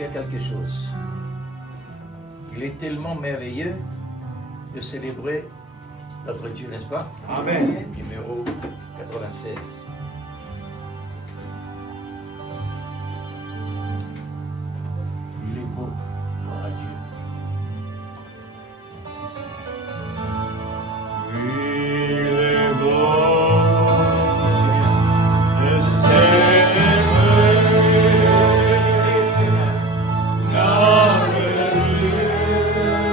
dire quelque chose. Il est tellement merveilleux de célébrer notre Dieu, n'est-ce pas? Amen. Numéro 96. Il est beau, gloire à Dieu. Merci Seigneur. Il est beau Merci Seigneur. de célébrer notre Dieu. Il est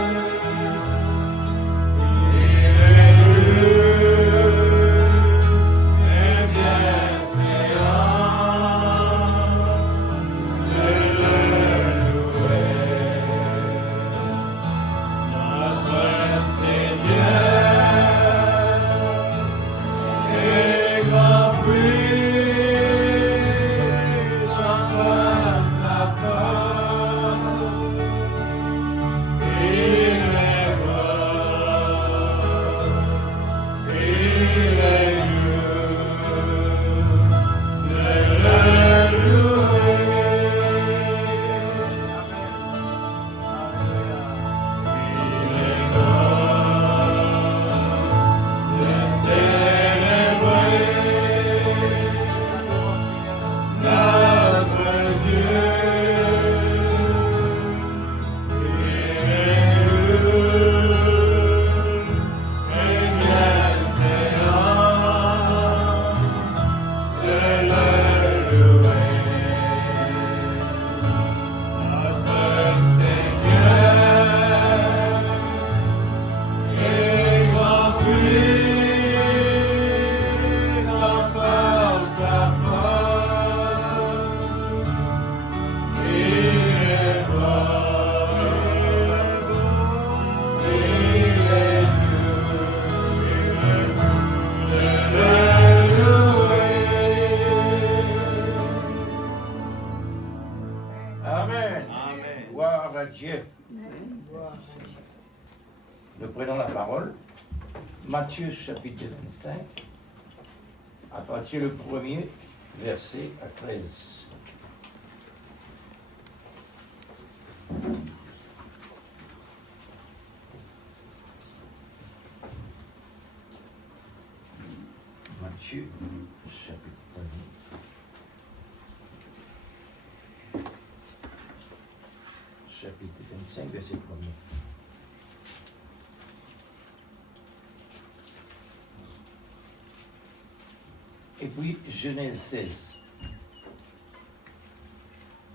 Dieu. Nous prenons la parole. Matthieu chapitre 25, à partir du premier verset à 13. Matthieu chapitre 1. Chapitre 25, verset 1. Et puis Genèse 16.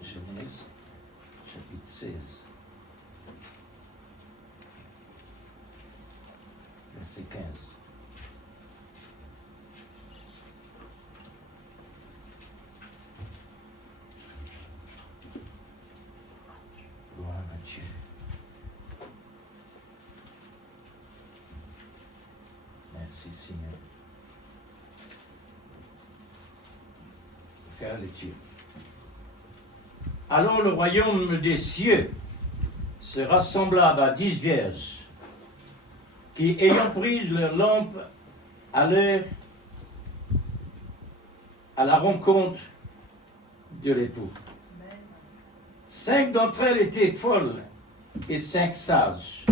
Genèse chapitre 16. Verset 15. Gloire à Dieu. Merci Seigneur. Faire les Dieu. Alors le royaume des cieux sera semblable à 10 vierges qui, ayant pris leur lampe, allèrent à la rencontre de l'époux. 5 d'entre elles étaient folles et 5 sages.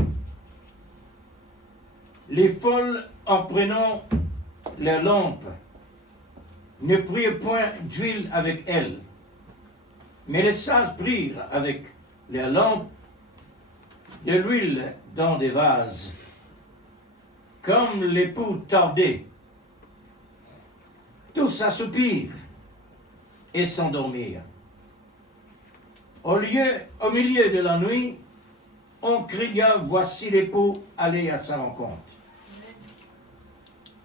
Les folles, en prenant leur lampe, ne prirent point d'huile avec elles, mais les sages prirent avec leurs lampes de l'huile dans des vases. Comme l'époux tardait, tous assoupirent et s'endormirent. Au milieu de la nuit, on cria, voici l'époux, allez à sa rencontre.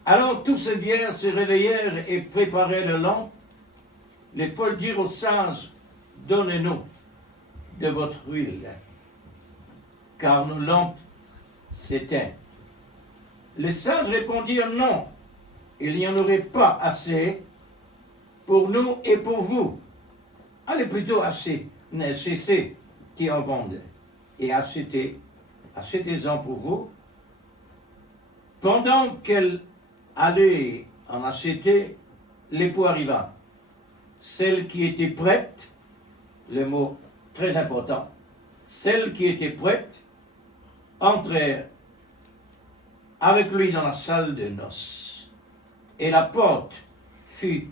Alors tous ces vierges se réveillèrent et préparèrent le lampe. Les folles dirent aux sages, donnez-nous de votre huile, car nos lampes s'éteignent. Les sages répondirent, non, il n'y en aurait pas assez pour nous et pour vous. Allez plutôt chez ceux qui en vendent et achetez-en pour vous. Pendant qu'elle allait en acheter, l'époux arriva. Celle qui était prête, le mot très important, celles qui étaient prêtes entrèrent avec lui dans la salle de noces, et la porte fut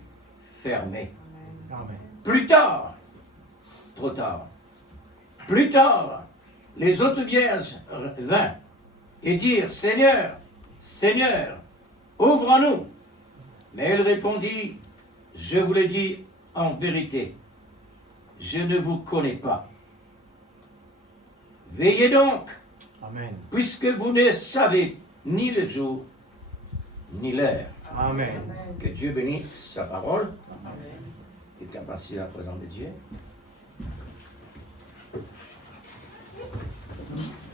fermée. Amen. Plus tard, trop tard, plus tard, les autres vierges vinrent et dirent, Seigneur, Seigneur, ouvre-nous. Mais elle répondit, je vous le dis en vérité, je ne vous connais pas. Veillez donc, Amen. puisque vous ne savez ni le jour, ni l'heure. Amen. Que Dieu bénisse sa parole. Et qu'à passer la présence de Dieu.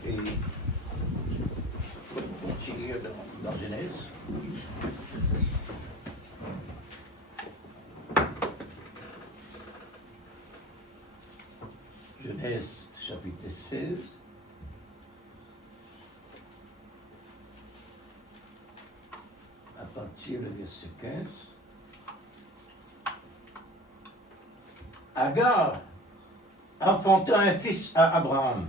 Et on continue dans Genèse. Genèse chapitre 16. À partir du verset 15. Agar enfanta un fils à Abraham.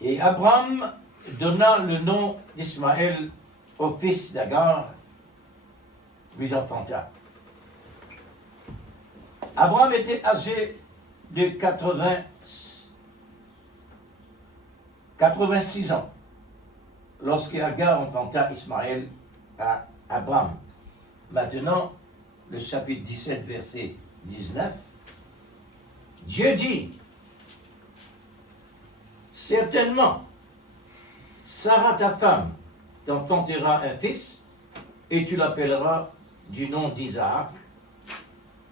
Et Abraham donna le nom d'Ismaël au fils d'Agar, puis enfanta. Abraham était âgé de 86 ans lorsque Agar enfanta Ismaël à Abraham. Maintenant, le chapitre 17, verset 19. Dieu dit, certainement, Sarah ta femme t'enfantera un fils, et tu l'appelleras du nom d'Isaac.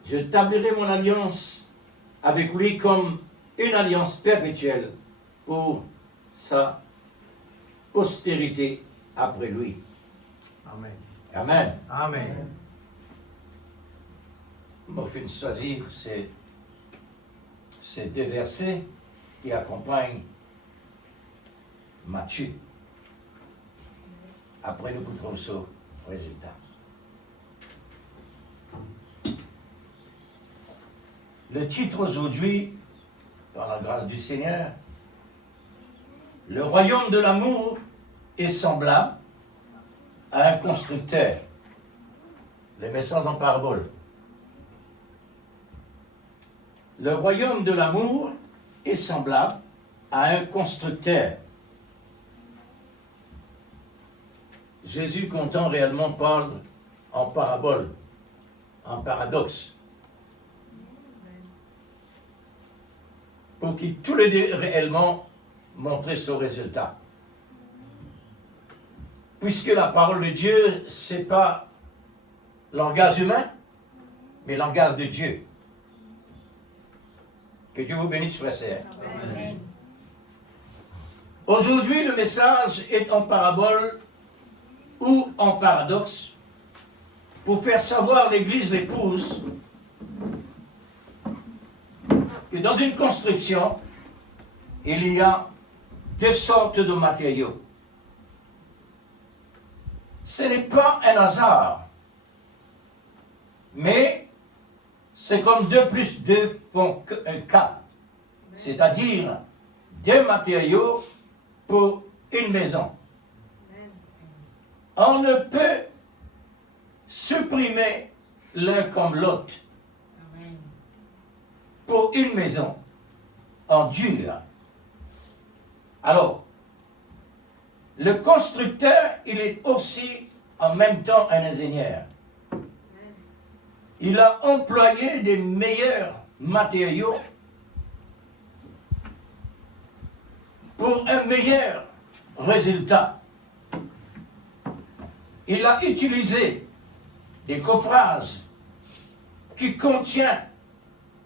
Je tablirai mon alliance avec lui comme une alliance perpétuelle pour sa postérité après lui. Amen. Amen. Amen. Je vais choisir ces deux versets qui accompagnent Matthieu. Après, nous goûterons au résultat. Le titre aujourd'hui, par la grâce du Seigneur, le royaume de l'amour est semblable à un constructeur. Les messages en parabole. Le royaume de l'amour est semblable à un constructeur. Jésus, comptant réellement, parle en parabole, en paradoxe, pour qu'il tout le réellement montrer son résultat. Puisque la parole de Dieu, ce n'est pas langage humain, mais langage de Dieu. Que Dieu vous bénisse, frères et sœurs. Amen. Aujourd'hui, le message est en parabole ou en paradoxe pour faire savoir l'Église l'épouse que dans une construction, il y a deux sortes de matériaux. Ce n'est pas un hasard, mais c'est comme 2 plus 2 font 4, c'est-à-dire deux matériaux pour une maison. On ne peut supprimer l'un comme l'autre pour une maison en dur. Alors, le constructeur, il est aussi en même temps un ingénieur. Il a employé des meilleurs matériaux pour un meilleur résultat. Il a utilisé des coffrages qui contiennent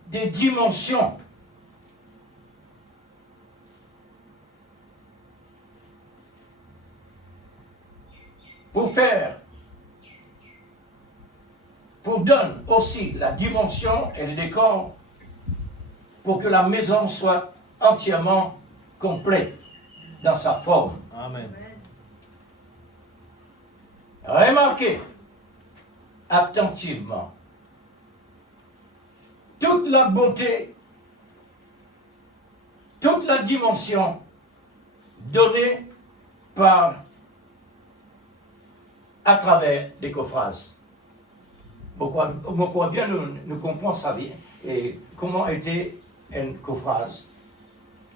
des dimensions pour donner aussi la dimension et le décor pour que la maison soit entièrement complète dans sa forme. Amen. Remarquez attentivement toute la beauté dimension donnée à travers les coffrages. Pourquoi bien nous comprenons ça bien. Et comment était un coffrage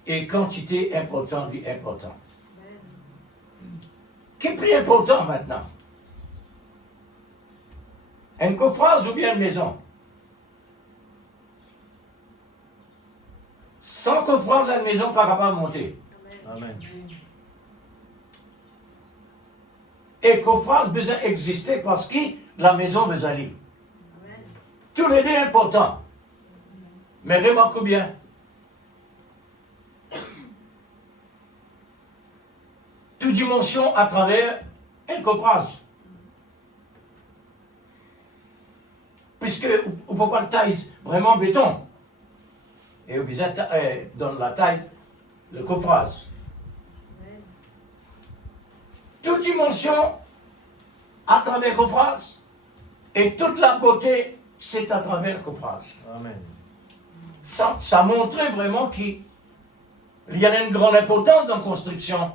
et quantité importante du important. Qui est plus important maintenant? Un coffrage ou bien une maison? Sans coffrage, une maison ne pourra pas monter. Amen. Et coffrage besoin exister parce que la maison besoin aller. Tous les deux importants. Mais remarquez bien. Toute dimension à travers un coffrage. Puisque on ne peut pas le tailler vraiment béton. Et on besoin dans la taille le coffrage. Toute dimension à travers le coffrage et toute la beauté, c'est à travers le coffrage. Amen. Ça montrait vraiment qu'il y a une grande importance dans la construction.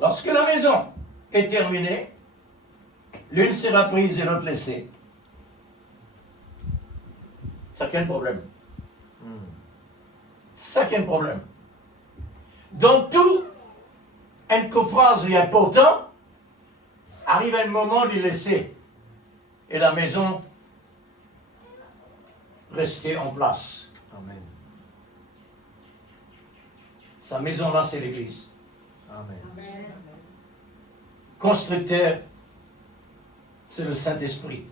Lorsque la maison est terminée, l'une sera prise et l'autre laissée. Ça quel problème? Ça quel problème? Dans tout un coffrage important, arrive un moment de laisser et la maison restait en place. Amen. Sa maison là, c'est l'église. Amen. Constructeur, c'est le Saint-Esprit.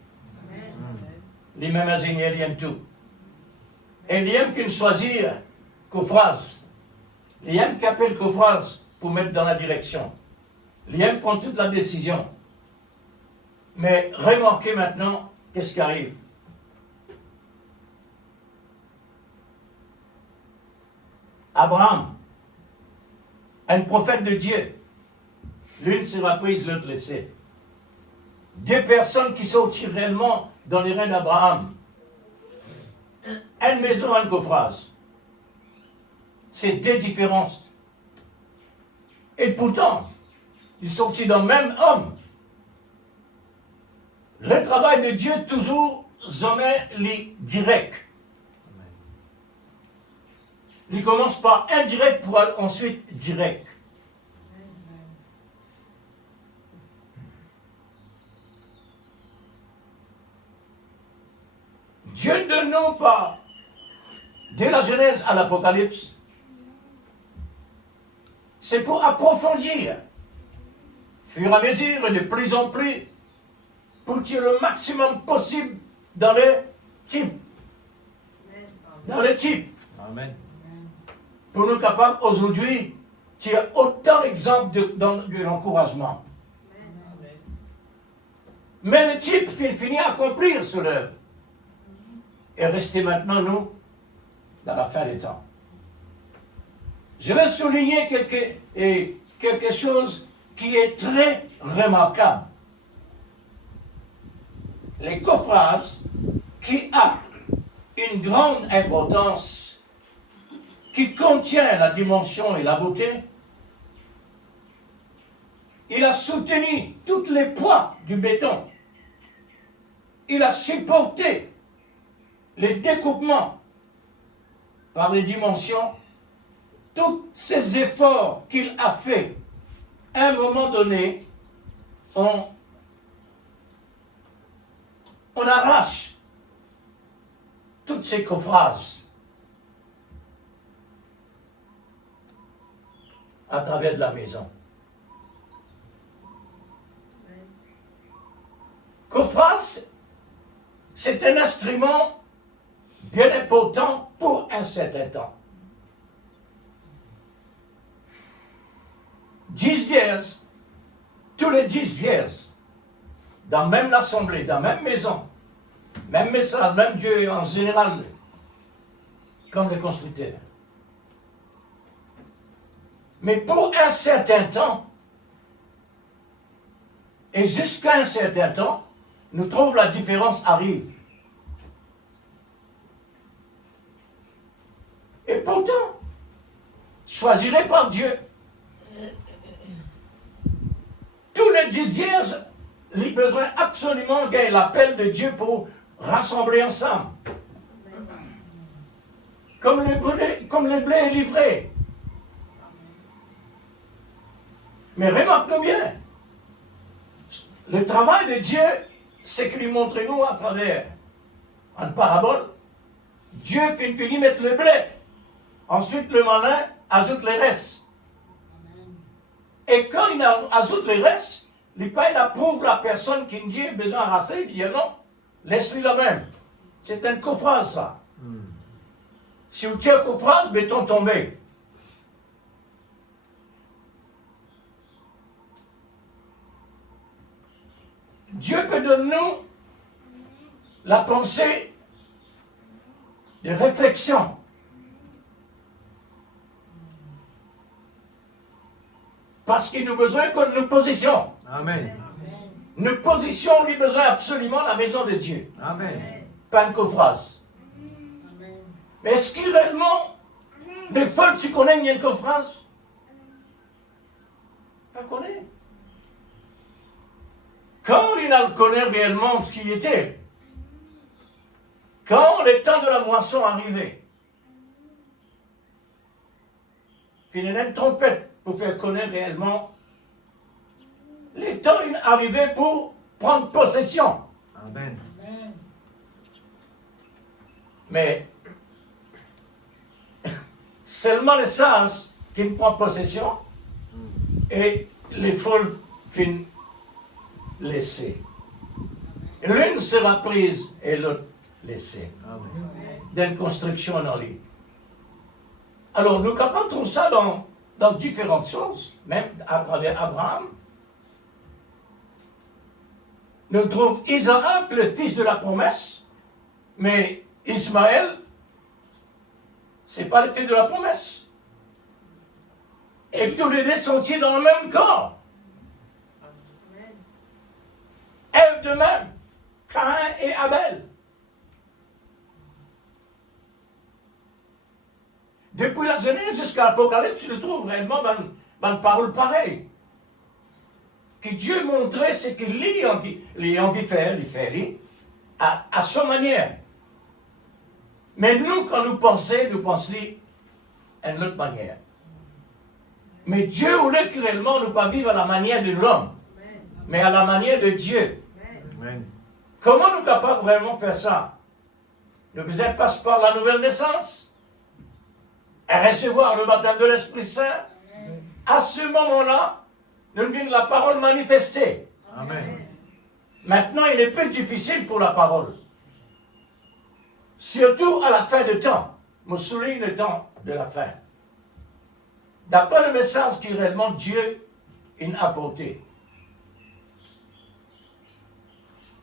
Les mêmes ingénieurs, ils aiment tout. Et ils aiment qu'une choisir coffrage. Ils aiment qu'appeler le coffrage pour mettre dans la direction. Ils aiment prendre toute la décision. Mais remarquez maintenant, qu'est-ce qui arrive? Abraham, un prophète de Dieu, l'une sera prise, l'autre laissée. Deux personnes qui sont réellement dans les reins d'Abraham. Une maison, un coffrage. C'est deux différences. Et pourtant, ils sont dans le même homme. Le travail de Dieu, toujours, jamais les direct. Il commence par indirect pour ensuite direct. Dieu ne nous pas, de la Genèse à l'Apocalypse, c'est pour approfondir, fur et à mesure et de plus en plus, pour tirer le maximum possible dans le type. Dans le type. Amen. Pour nous capables aujourd'hui, tirer autant d'exemples de l'encouragement. Mais le type finit à accomplir ce l'œuvre. Et rester maintenant, nous, dans la fin des temps. Je vais souligner quelque chose qui est très remarquable. Les coffrages qui a une grande importance, qui contient la dimension et la beauté, il a soutenu tous les poids du béton. Il a supporté les découpements par les dimensions, tous ces efforts qu'il a fait, à un moment donné, on arrache toutes ces coffrages à travers de la maison. Coffrage, c'est un instrument bien important pour un certain temps. 10 years, tous les 10 years, dans même l'assemblée, dans même maison, même message, même Dieu en général, comme les constructeurs. Mais pour un certain temps, et jusqu'à un certain temps, nous trouvons la différence arrive. Et pourtant, choisirez par Dieu. Tous les dixièmes, ils ont besoin absolument qu'il y ait l'appel de Dieu pour rassembler ensemble. Comme le blé est livré. Mais remarquez bien, le travail de Dieu, c'est qu'il lui montre nous à travers une parabole. Dieu finit mettre le blé. Ensuite, le malin ajoute les restes. Et quand il ajoute les restes, il approuve la personne qui dit besoin de rasser, il dit non, laisse-lui la même. C'est une cophrase, ça. Si vous tirez cophrase, béton tombé. Dieu peut donner nous la pensée de réflexion. Parce qu'il nous a besoin qu'on nous positionne. Amen. Nous positionnons, il a besoin absolument la maison de Dieu. Amen. Pas une cophrase. Mais est-ce qu'il réellement, les folles, tu connais une cophrase? Tu la connais? Quand il a connaît réellement ce qu'il était, quand le temps de la moisson arrivait, il y a une trompette pour faire connaître réellement le temps arrivait pour prendre possession. Amen. Mais seulement les sages qui prennent possession et les folles finissent laissées. L'une sera prise et l'autre laissée. Dans une construction dans l'île. Alors nous captons ça dans différentes choses, même à travers Abraham. Nous trouvons Isaac, le fils de la promesse, mais Ismaël, ce n'est pas le fils de la promesse. Et tous les deux sont dans le même corps. Ève de même, Caïn et Abel. Depuis la Genèse jusqu'à l'Apocalypse, tu le trouves réellement dans une parole pareille. Que Dieu montrait ce qu'il a envie de faire, il fait à sa manière. Mais nous, quand nous pensons d'une autre manière. Mais Dieu voulait que réellement nous pas vivre à la manière de l'homme, mais à la manière de Dieu. Amen. Comment nous sommes capables vraiment de faire ça? Nous devons passer par la nouvelle naissance et recevoir le baptême de l'Esprit Saint. À ce moment-là, nous devons la parole manifestée. Amen. Maintenant, il est plus difficile pour la parole. Surtout à la fin de temps. Je souligne le temps de la fin. D'après le message que réellement Dieu a apporté.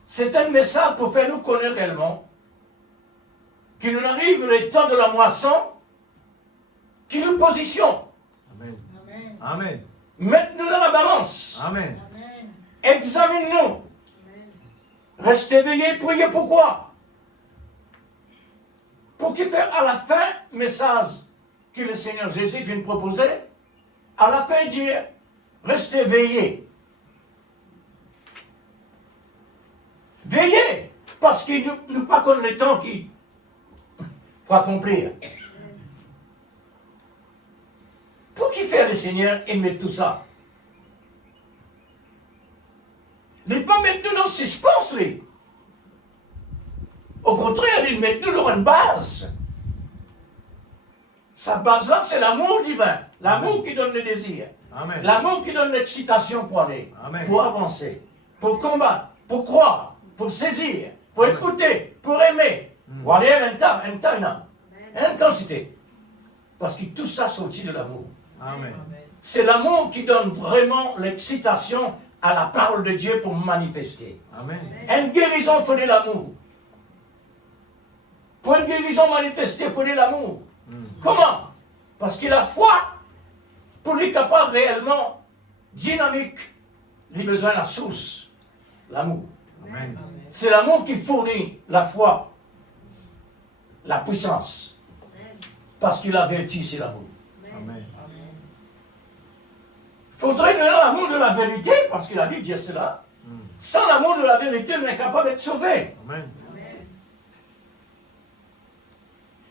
C'est un message pour faire nous connaître réellement qu'il nous arrive le temps de la moisson qui nous positionne. Amen. Amen. Mettez-nous dans la balance. Amen. Examine-nous. Restez éveillés, priez pourquoi? Pour qu'il fasse à la fin, message que le Seigneur Jésus vient de proposer, à la fin dire, restez éveillés. Veillez, parce qu'il nous pas comme le temps qu'il faut accomplir. Pour qui fait le Seigneur aimer tout ça? Il ne pas mettre nous dans suspense, lui. Au contraire, il met nous dans une base. Sa base-là, c'est l'amour divin. L'amour qui donne le désir. Amen. L'amour qui donne l'excitation pour aller, Amen. pour avancer, pour combattre, pour croire, pour saisir, pour écouter, pour aimer. Pour aller un temps, une quantité. Parce que tout ça sortit de l'amour. Amen. C'est l'amour qui donne vraiment l'excitation à la parole de Dieu pour manifester. Amen. Une guérison, il faut de l'amour. Pour une guérison manifestée, il faut de l'amour. Comment? Parce que la foi, pour être capable réellement dynamique, il a besoin de la source, l'amour. Amen. C'est l'amour qui fournit la foi, la puissance. Parce qu'il avertit, c'est l'amour. Amen. Il faudrait donner l'amour de la vérité, parce qu'il a dit dire cela. Sans l'amour de la vérité, on n'est capable d'être sauvé. Amen.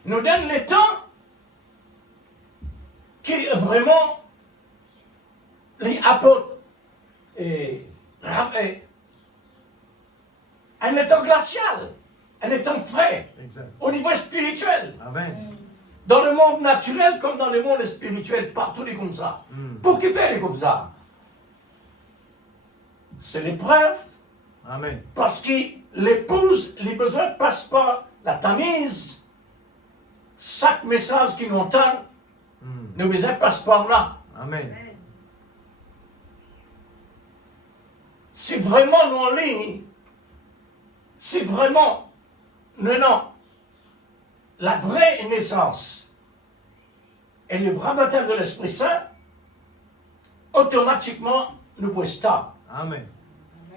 Nous donne les temps qui vraiment les apôtres un état glacial, un état frais, Exact. au niveau spirituel. Amen. Dans le monde naturel comme dans le monde spirituel, partout est comme ça. Pour qui fait les comme ça? C'est l'épreuve, Amen. parce que l'épouse, les besoins passent par la tamise. Chaque message qu'ils entendent, nos besoins passent par là. Amen. C'est vraiment non en ligne. C'est vraiment, non, la vraie naissance et le vrai baptême de l'Esprit Saint, automatiquement, nous pouvons stable. Amen.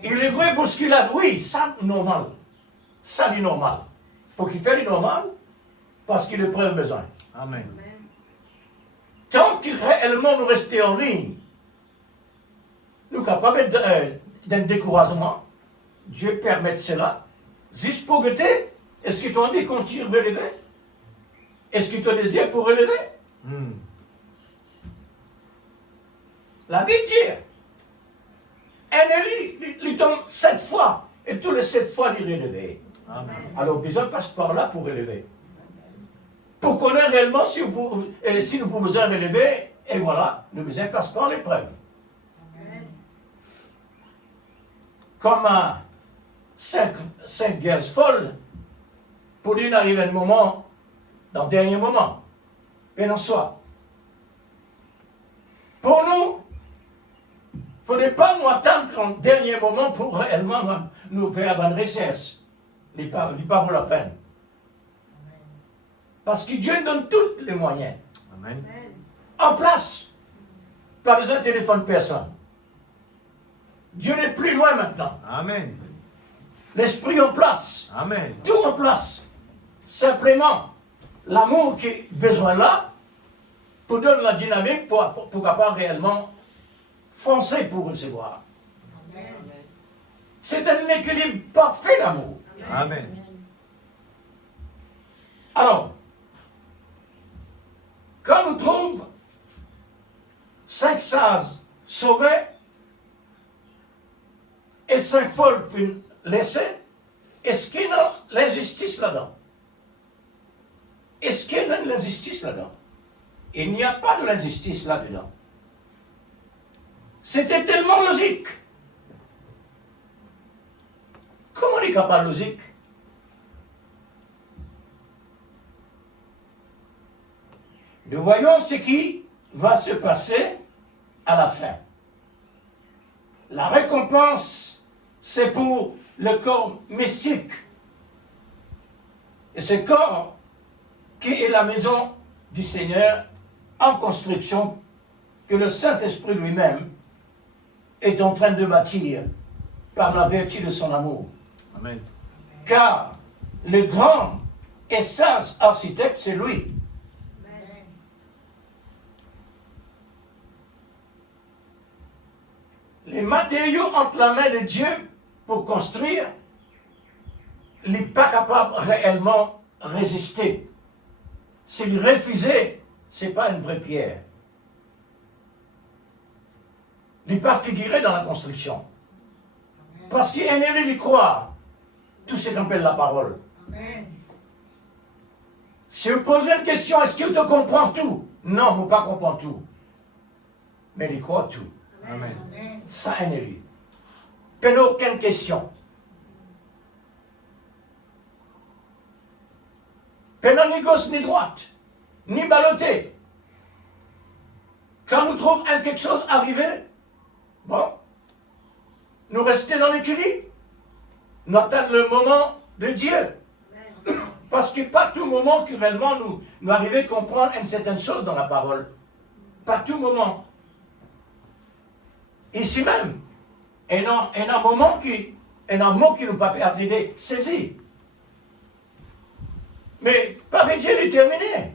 Et les vraies bousculades, oui, ça, normal. Ça, c'est normal. Pour qu'il fasse le normal, parce qu'il a pris un besoin. Amen. Tant que réellement nous restons en ligne, nous sommes capables d'un découragement. Dieu permet cela. Juste pour goûter, est-ce que tu as envie de continuer à relever? Est-ce que tu as désir pour relever? La Bible dit, un Élie, il tombe 7 fois, et tous les 7 fois, il est relevé. Amen. Alors, besoin passe par là pour relever. Pour connaître réellement si nous pouvons besoin relever, et voilà, nous besoin passe par l'épreuve. Comme 5 vierges folles, pour lui, il arrive un moment, dans le dernier moment, bien en soi. Pour nous, il ne faudrait pas nous attendre qu'en dernier moment pour réellement nous faire la bonne richesse. Il pas vaut la peine. Parce que Dieu donne tous les moyens. Amen. En place. Pas besoin de téléphone personne. Dieu n'est plus loin maintenant. Amen. L'esprit en place. Amen. Tout en place. Simplement, l'amour qui est besoin là, pour donner la dynamique pour capable réellement foncer pour recevoir. C'est un équilibre parfait d'amour. Amen. Alors, quand nous trouvons 5 sages sauvés et 5 folles puis laissées, est-ce qu'il y a l'injustice là-dedans? Est-ce qu'il y a de l'injustice là-dedans? Il n'y a pas de l'injustice là-dedans. C'était tellement logique. Comment on n'est pas logique? Nous voyons ce qui va se passer à la fin. La récompense, c'est pour le corps mystique. Et ce corps qui est la maison du Seigneur en construction que le Saint-Esprit lui-même est en train de bâtir par la vertu de son amour. Amen. Car le grand et sage architecte, c'est lui. Les matériaux entre la main de Dieu pour construire, il n'est pas capable réellement de résister. S'il refusait, ce n'est pas une vraie pierre. Il n'est pas figuré dans la construction. Parce qu'il est né d'y croire tout ce qu'on appelle la parole. Si vous posez une question, est-ce que tu comprends tout? Non, vous ne pas comprendre tout. Mais il croit tout. Amen. Ça, un élu. Pas aucune question. Pas ni gauche ni droite, ni ballotté. Quand nous trouvons quelque chose arriver, bon, nous restons dans l'équilibre. Nous attendons le moment de Dieu. Parce que pas tout moment que réellement nous arrivons à comprendre une certaine chose dans la parole. Pas tout moment. Ici même, il y a un moment qui un mot qui nous peut arriver saisi. Mais par Dieu, il est terminé.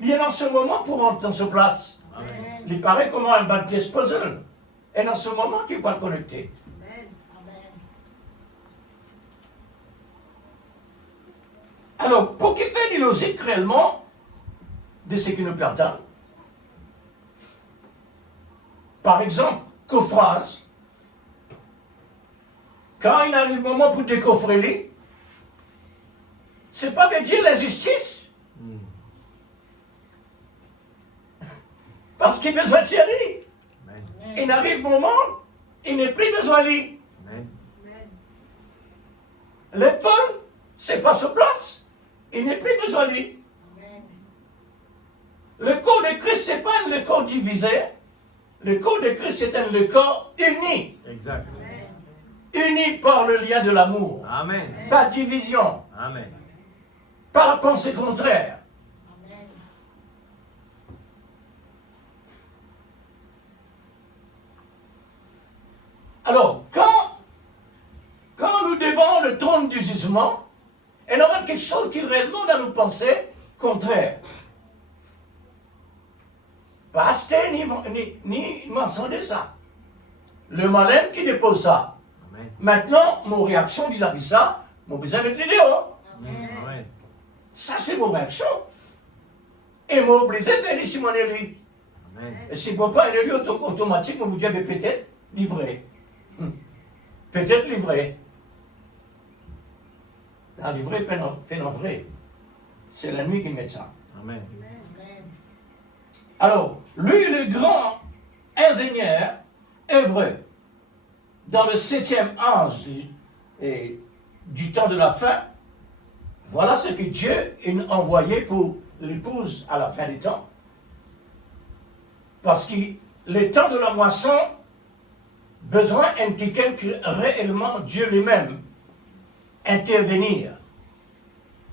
Il est dans ce moment pour rentrer dans ce place. Amen. Il paraît comme un bas de pièce puzzle. Et dans ce moment, il va connecter. Alors, pour qu'il vienne logique réellement de ce qui nous perdons, par exemple, coffrage, quand il arrive le moment pour décoffrer lui, c'est pas de dire la justice. Parce qu'il a besoin de lui. Il arrive le moment, il n'a plus besoin de lui. Le vol, c'est pas sur place. Il n'a plus besoin de lui. Le corps de Christ, ce n'est pas le corps divisé. Le corps de Christ, c'est le corps uni. Exact. Uni par le lien de l'amour. Amen. Pas de division. Amen. Pas la pensée contraire. Alors, quand nous devons le trône du jugement, il y aura quelque chose qui réellement dans nos pensées contraires. Pas acheter ni mentionner ça. Le malin qui dépose ça. Amen. Maintenant, mon réaction vis-à-vis de ça, mon besoin de l'idée. Amen. Ça, c'est mon réaction. Et mon obligé de dire si mon élu. Amen. Et si mon pas un élu automatique, vous dites peut-être livré. Peut-être livré. La livré fait non vrai. C'est la nuit qui met ça. Amen. Alors, lui, le grand ingénieur, œuvreux dans le 7e âge du temps de la fin, voilà ce que Dieu a envoyé pour l'épouse à la fin du temps. Parce que le temps de la moisson, besoin impliquait que réellement Dieu lui-même intervenir.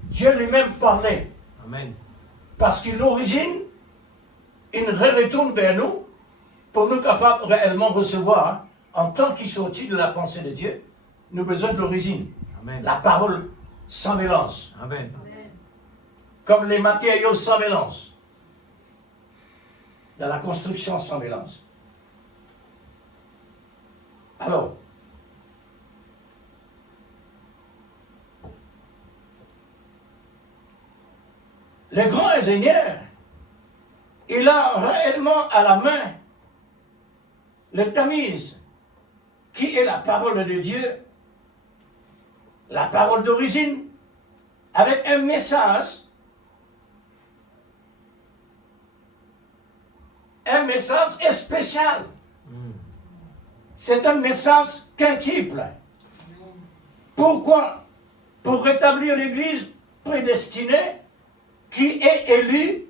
Dieu lui-même parlait. Amen. Parce que l'origine, il retourne vers nous pour nous capables réellement recevoir, en tant qu'il sortit de la pensée de Dieu, nous avons besoin de l'origine. Amen. La parole sans mélange. Amen. Comme les matériaux sans mélange. Dans la construction sans mélange. Alors, le grand ingénieur, il a réellement à la main le tamise, qui est la parole de Dieu, la parole d'origine, avec un message spécial. C'est un message quintuple. Pourquoi? Pour rétablir l'Église prédestinée qui est élue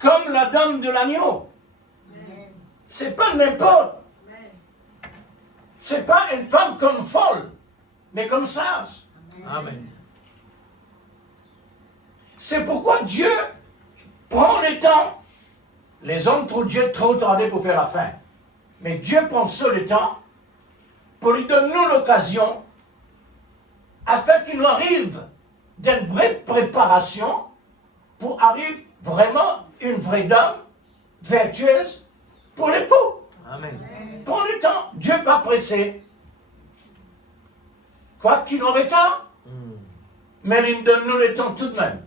comme la dame de l'agneau. C'est pas n'importe. C'est pas une femme comme folle, mais comme sage. Amen. C'est pourquoi Dieu prend le temps. Les hommes trouvent Dieu trop tardé pour faire la fin. Mais Dieu prend seul le temps pour lui donner nous l'occasion afin qu'il nous arrive d'une vraie préparation pour arriver vraiment une vraie dame vertueuse pour l'époux. Amen. Prends le temps. Dieu n'est pas pressé. Quoi qu'il aurait temps, mais il donne nous le temps tout de même.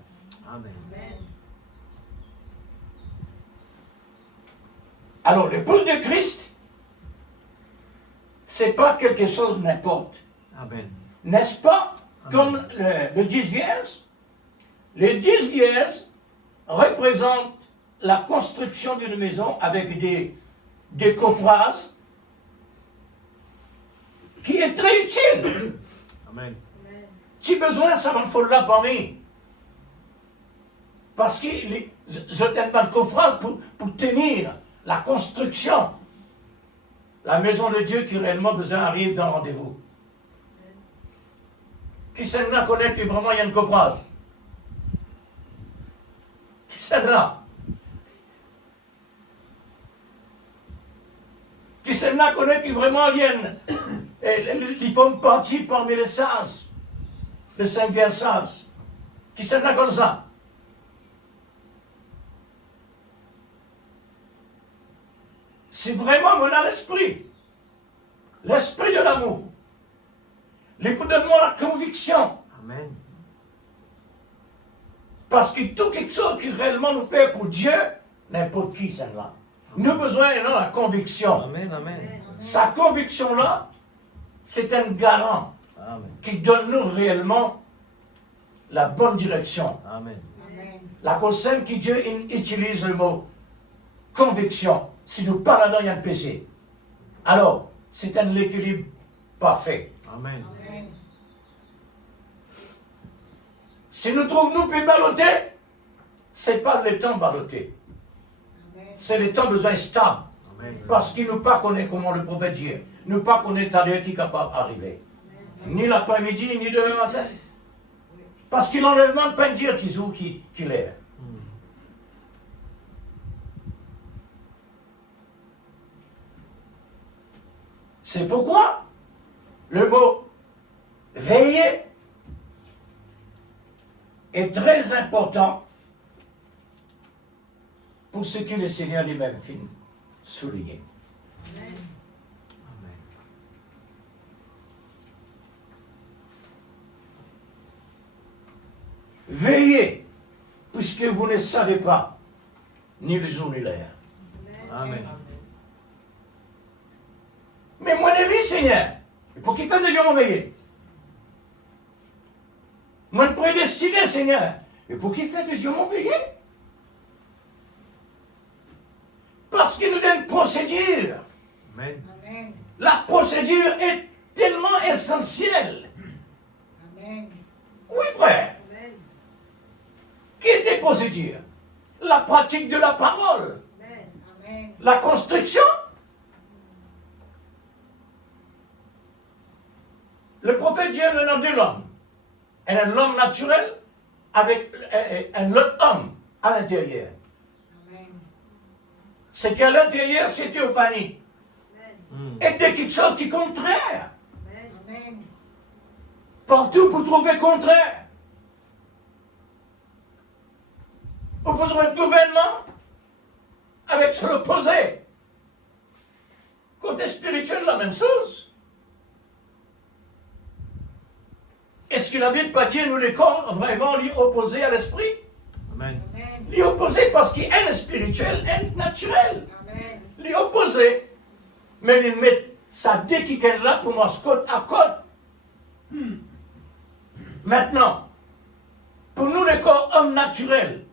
Amen. Alors, l'épouse de Christ, c'est pas quelque chose de n'importe. Amen. N'est-ce pas? Comme le 10 vierges. Les 10 vierges représentent la construction d'une maison avec des coffrages qui est très utile. Amen. Si besoin, ça m'en faut là parmi. Parce que je t'aime pas le coffrage pour tenir la construction. La maison de Dieu qui réellement besoin arrive dans le rendez-vous. Qui s'en là connaît que vraiment il y a un coffrage? Qui s'en là? Qui s'en a connaît qui vraiment viennent. Ils font partie parmi les sages. Les 5 sages. Qui s'en a comme ça. Si vraiment on a l'esprit de l'amour, donne-moi la conviction. Amen. Parce que tout quelque chose qui réellement nous fait pour Dieu, n'importe qui, celle-là. Nous avons besoin de la conviction. Amen. Amen. Sa conviction-là, c'est un garant Amen. qui donne nous réellement la bonne direction. Amen. La cause que Dieu utilise le mot conviction. Si nous parlons, il y a un péché. Alors, c'est un équilibre parfait. Amen. Si nous trouvons nous plus ballottés, ce n'est pas le temps ballotté. C'est le temps besoin stable. Amen. Parce qu'il nous pas connaît comment le prophète dit. Nous pas connaît à l'heure qui est capable d'arriver. Ni l'après-midi, ni demain matin. Parce qu'il enlèvement pas dire qu'il est. C'est pourquoi le mot veiller est très important pour ce que le Seigneur lui-même fit souligner. Amen. Veillez, puisque vous ne savez pas ni le jour ni l'heure. Amen. Mais moi, je vis, Seigneur. Pour qu'il fasse de Dieu mon veiller. Moi, je prédestiné, Seigneur. Et pour qu'il fasse de Dieu mon veiller. Parce qu'il nous donne une procédure. Amen. La procédure est tellement essentielle. Oui, frère. Quelle est la procédure? La pratique de la parole. La construction. Le prophète Dieu le nom de l'homme. Et un homme naturel avec un autre homme à l'intérieur. C'est qu'à l'intérieur, c'était au panier. Et dès quelque chose qui est contraire. Partout vous trouvez contraire. Vous poserez un gouvernement avec l'opposé. Côté spirituel, la même chose. Est-ce qu'il habite pas Dieu, nous les corps, vraiment lui opposé à l'esprit? Amen. Lui opposé parce qu'il est spirituel, est naturel. Lui opposé. Mais il met sa dé qui est là pour moi, côte à côte. Maintenant, pour nous les corps hommes naturels,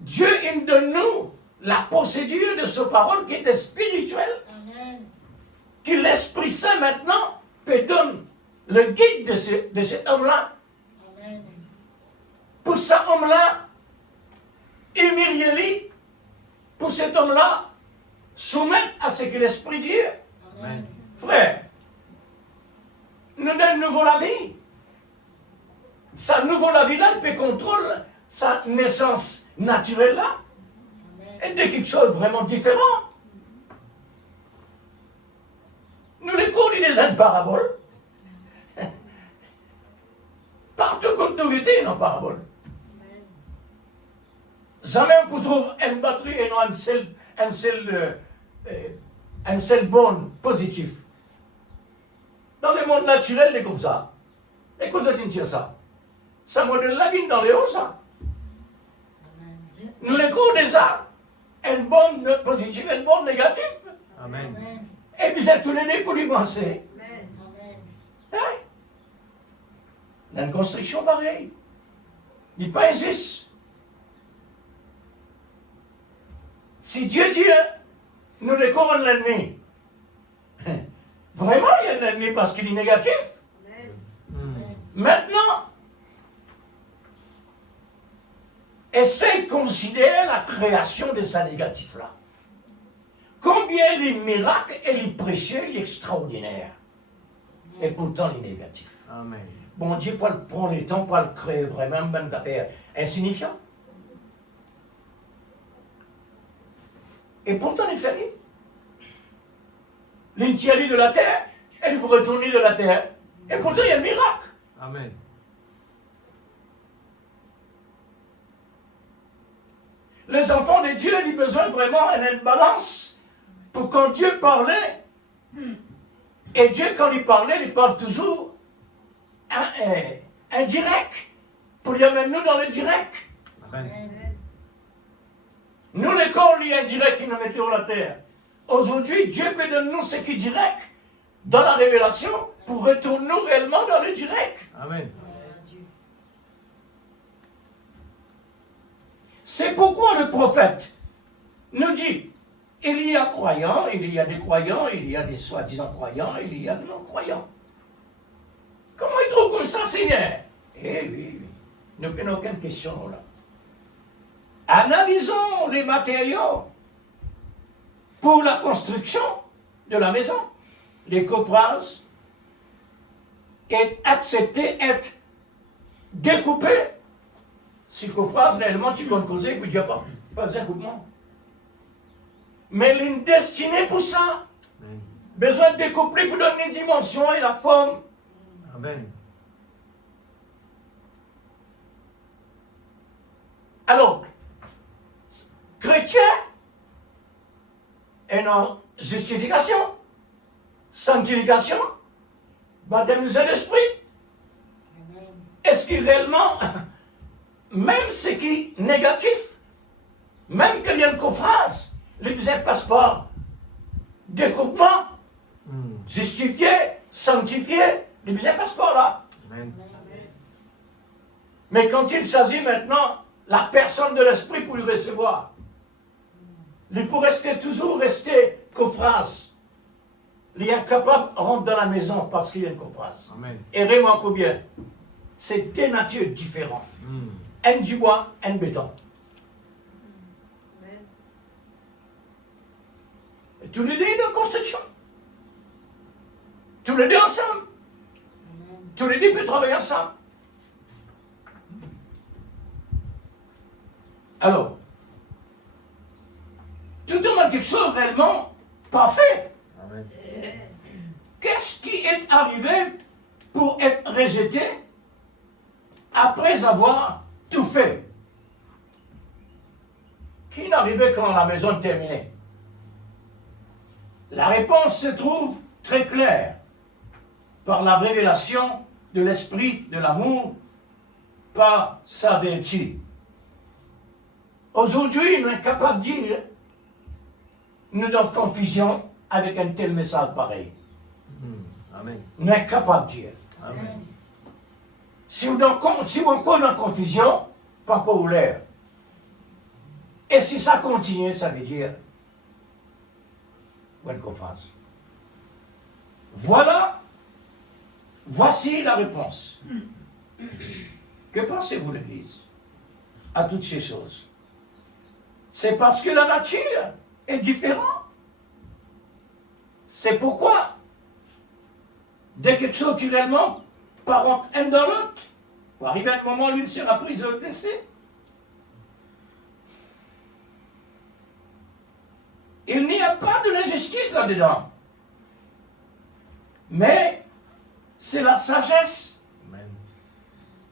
Dieu il donne nous la procédure de sa parole qui est spirituelle. Que l'Esprit Saint maintenant peut donner le guide de cet homme-là. Pour cet homme-là, humilier-lui. Pour cet homme-là, soumettre à ce que l'Esprit dit. Amen. Frère, nous donne nouveau la vie. Sa nouveau la vie là, il peut contrôler sa naissance naturelle là. Et de quelque chose de vraiment différent. Nous les cours, il des paraboles. Partout comme nous étions en parabole. Jamais on peut trouver une batterie et non un seul bon positif. Dans le monde naturel, c'est comme ça. Et quand on dit ça, ça modèle la vie dans les hauts, ça. Nous les cours déjà, un bon positif, un bon négatif. Amen. Et puis c'est tous les nez pour lui penser. Hein? Dans une construction pareille. Il n'y a pas un 6. Si Dieu dit, nous les corps de l'ennemi. Vraiment, il y a un ennemi parce qu'il est négatif. Maintenant, essaye de considérer la création de sa négatif-là. Combien les miracles et les précieux et extraordinaires. Et pourtant, les négatifs. Amen. Bon Dieu prend le temps pour le créer vraiment, même d'affaires insignifiant. Et pourtant, il fait rien. l'intérieur de la terre, et vous retournez de la terre. Et pourtant, il y a un miracle. Amen. Les enfants de Dieu, ils ont besoin vraiment d'une balance pour quand Dieu parlait. Et Dieu, quand il parlait, il parle toujours indirect. Pour y amener nous dans le direct. Amen. Nous, les corps, il y a indirect qui nous mettent sur la terre. Aujourd'hui, Dieu peut donner nous ce qui est direct dans la révélation pour retourner nous réellement dans le direct. Amen. C'est pourquoi le prophète nous dit, il y a croyants, il y a des croyants, il y a des soi-disant croyants, il y a des non-croyants. Comment ils trouvent comme ça, Seigneur? Eh oui, nous n'avons aucune question là. Analysons les matériaux pour la construction de la maison. Les coffrages est accepté, être découpé. Si le coffrage, réellement, tu peux le causer, puis tu n'as pas un coupement. Mais il est destiné pour ça. Amen. Besoin de découper pour donner une dimension et la forme. Amen. Alors, chrétien, et non justification, sanctification, baptême de l'esprit. Est-ce qu'il réellement, même ce qui est négatif, même qu'il y a une coffrage, les deuxième passeport, découpement, justifié, sanctifié, les deuxième passeport là. Amen. Mais quand il s'agit maintenant la personne de l'esprit pour le recevoir, il peut toujours rester coffrage. Il est incapable de rentrer dans la maison parce qu'il y a une coffrage. Amen. Et vraiment combien? C'est deux natures différentes. Un du bois, un béton. Et tous les deux de construction. Tous les deux ensemble. Tous les deux peuvent travailler ensemble. Alors, tout demande quelque chose réellement parfait. Amen. Qu'est-ce qui est arrivé pour être rejeté après avoir tout fait? Qui est arrivé quand la maison est terminée? La réponse se trouve très claire par la révélation de l'esprit de l'amour, par sa vertu. Aujourd'hui, nous sommes capables de dire, nous sommes en confusion avec un tel message pareil. Amen. Nous sommes capables de dire. Amen. Si vous êtes encore en confusion, pas encore l'air. Et si ça continue, ça veut dire, bonne confiance. Voici la réponse. Que pensez-vous, l'Église, à toutes ces choses? C'est parce que la nature est différente. C'est pourquoi, dès quelque chose qui réellement parente un dans l'autre, pour arriver à un moment où l'une sera prise et l'autre laissée. Il n'y a pas de l'injustice là-dedans. Mais c'est la sagesse. Amen.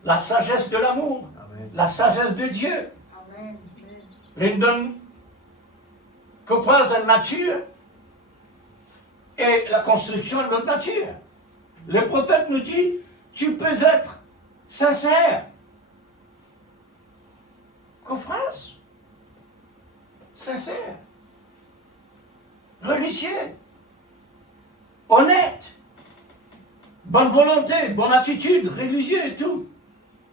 La sagesse de l'amour. Amen. La sagesse de Dieu. Il donne qu'on fasse la nature et la construction de notre nature. Le prophète nous dit, tu peux être sincère. Qu'on fasse sincère. Religieux. Honnête. Bonne volonté, bonne attitude, religieux et tout.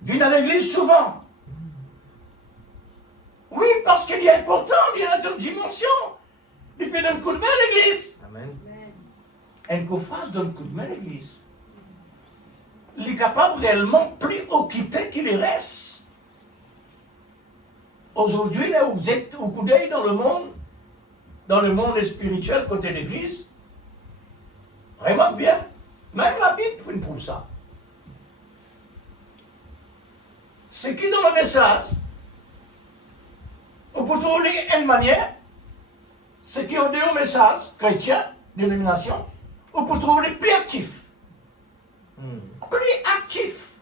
Viens à l'église souvent. Oui, parce qu'il y a important, il y a une dimension. Il peut donner un coup de main à l'église. Amen. Un coffrage donne un coup de main à l'église. Il est capable réellement plus occupé qu'il reste. Aujourd'hui, là où vous êtes au coup d'œil dans le monde spirituel côté l'église, vraiment bien. Même la Bible prouve ça. C'est qui dans le message, ou pour trouver une manière, ce qui ont dit au message chrétien, dénomination, ou pour trouver les plus actifs. Plus actifs.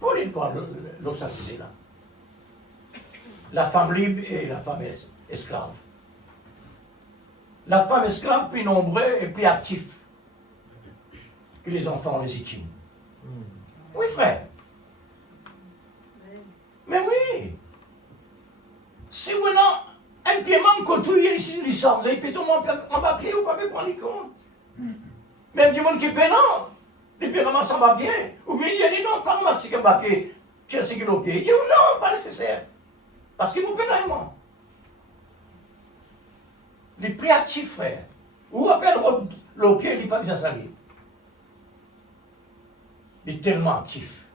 Pour les voir l'ostracisé là. La femme libre et la femme esclave. La femme esclave plus nombreuse et plus active que les enfants légitimes. Oui, frère. Mais oui. Si vous n'avez un pied manque contre ici, licence, et puis tout le monde en papier ou pas prendre compte. Même du monde qui paie non. Les pieds ramassent en papier. Ou bien il dit non, pas ramasser en papier. Tu as ce qu'il a au pied. Il dit non, pas nécessaire. Parce qu'il vous paie vraiment. Les plus actifs, frère. Ou appelle le pied, il n'est pas bien salé. Il est tellement actif.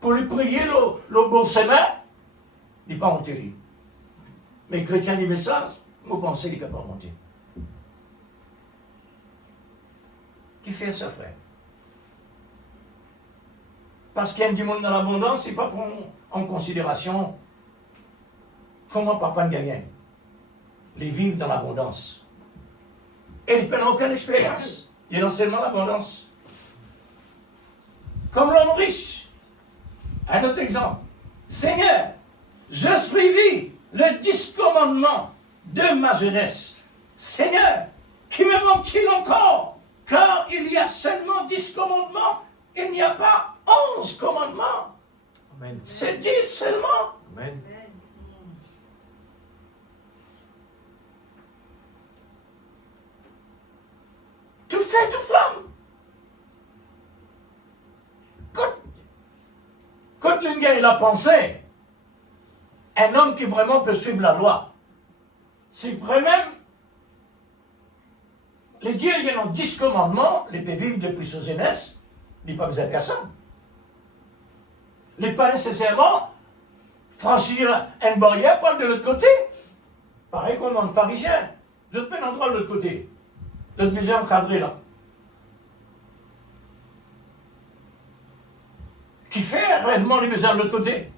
Pour lui prier le bon chemin, il n'est pas monté. Mais le chrétien du message, vous pensez qu'il ne peut pas monter. Qui fait ça, frère? Parce qu'il y a du monde dans l'abondance, c'est pas prendre en considération comment papa gagne. Les vivre dans l'abondance. Et ils ne prennent aucune expérience. Il y a seulement l'abondance. Comme l'homme riche. Un autre exemple. Seigneur, je suivis le 10 commandements de ma jeunesse. Seigneur, qui me manque-t-il encore? Car il y a seulement 10 commandements, il n'y a pas 11 commandements. Amen. C'est 10 seulement. Amen. Tout fait, tout flamme. Quand l'une gagne la pensée, un homme qui vraiment peut suivre la loi, c'est vraiment les dieux ils ont 10 commandements, les peut vivre depuis sa jeunesse, il n'y a pas besoin de personne. Il n'est pas nécessairement franchir une barrière pour de l'autre côté. Pareil comme un pharisien. Je te mets un endroit de l'autre côté. De te besoin encadré là. Qui fait réellement les besoins de l'autre côté.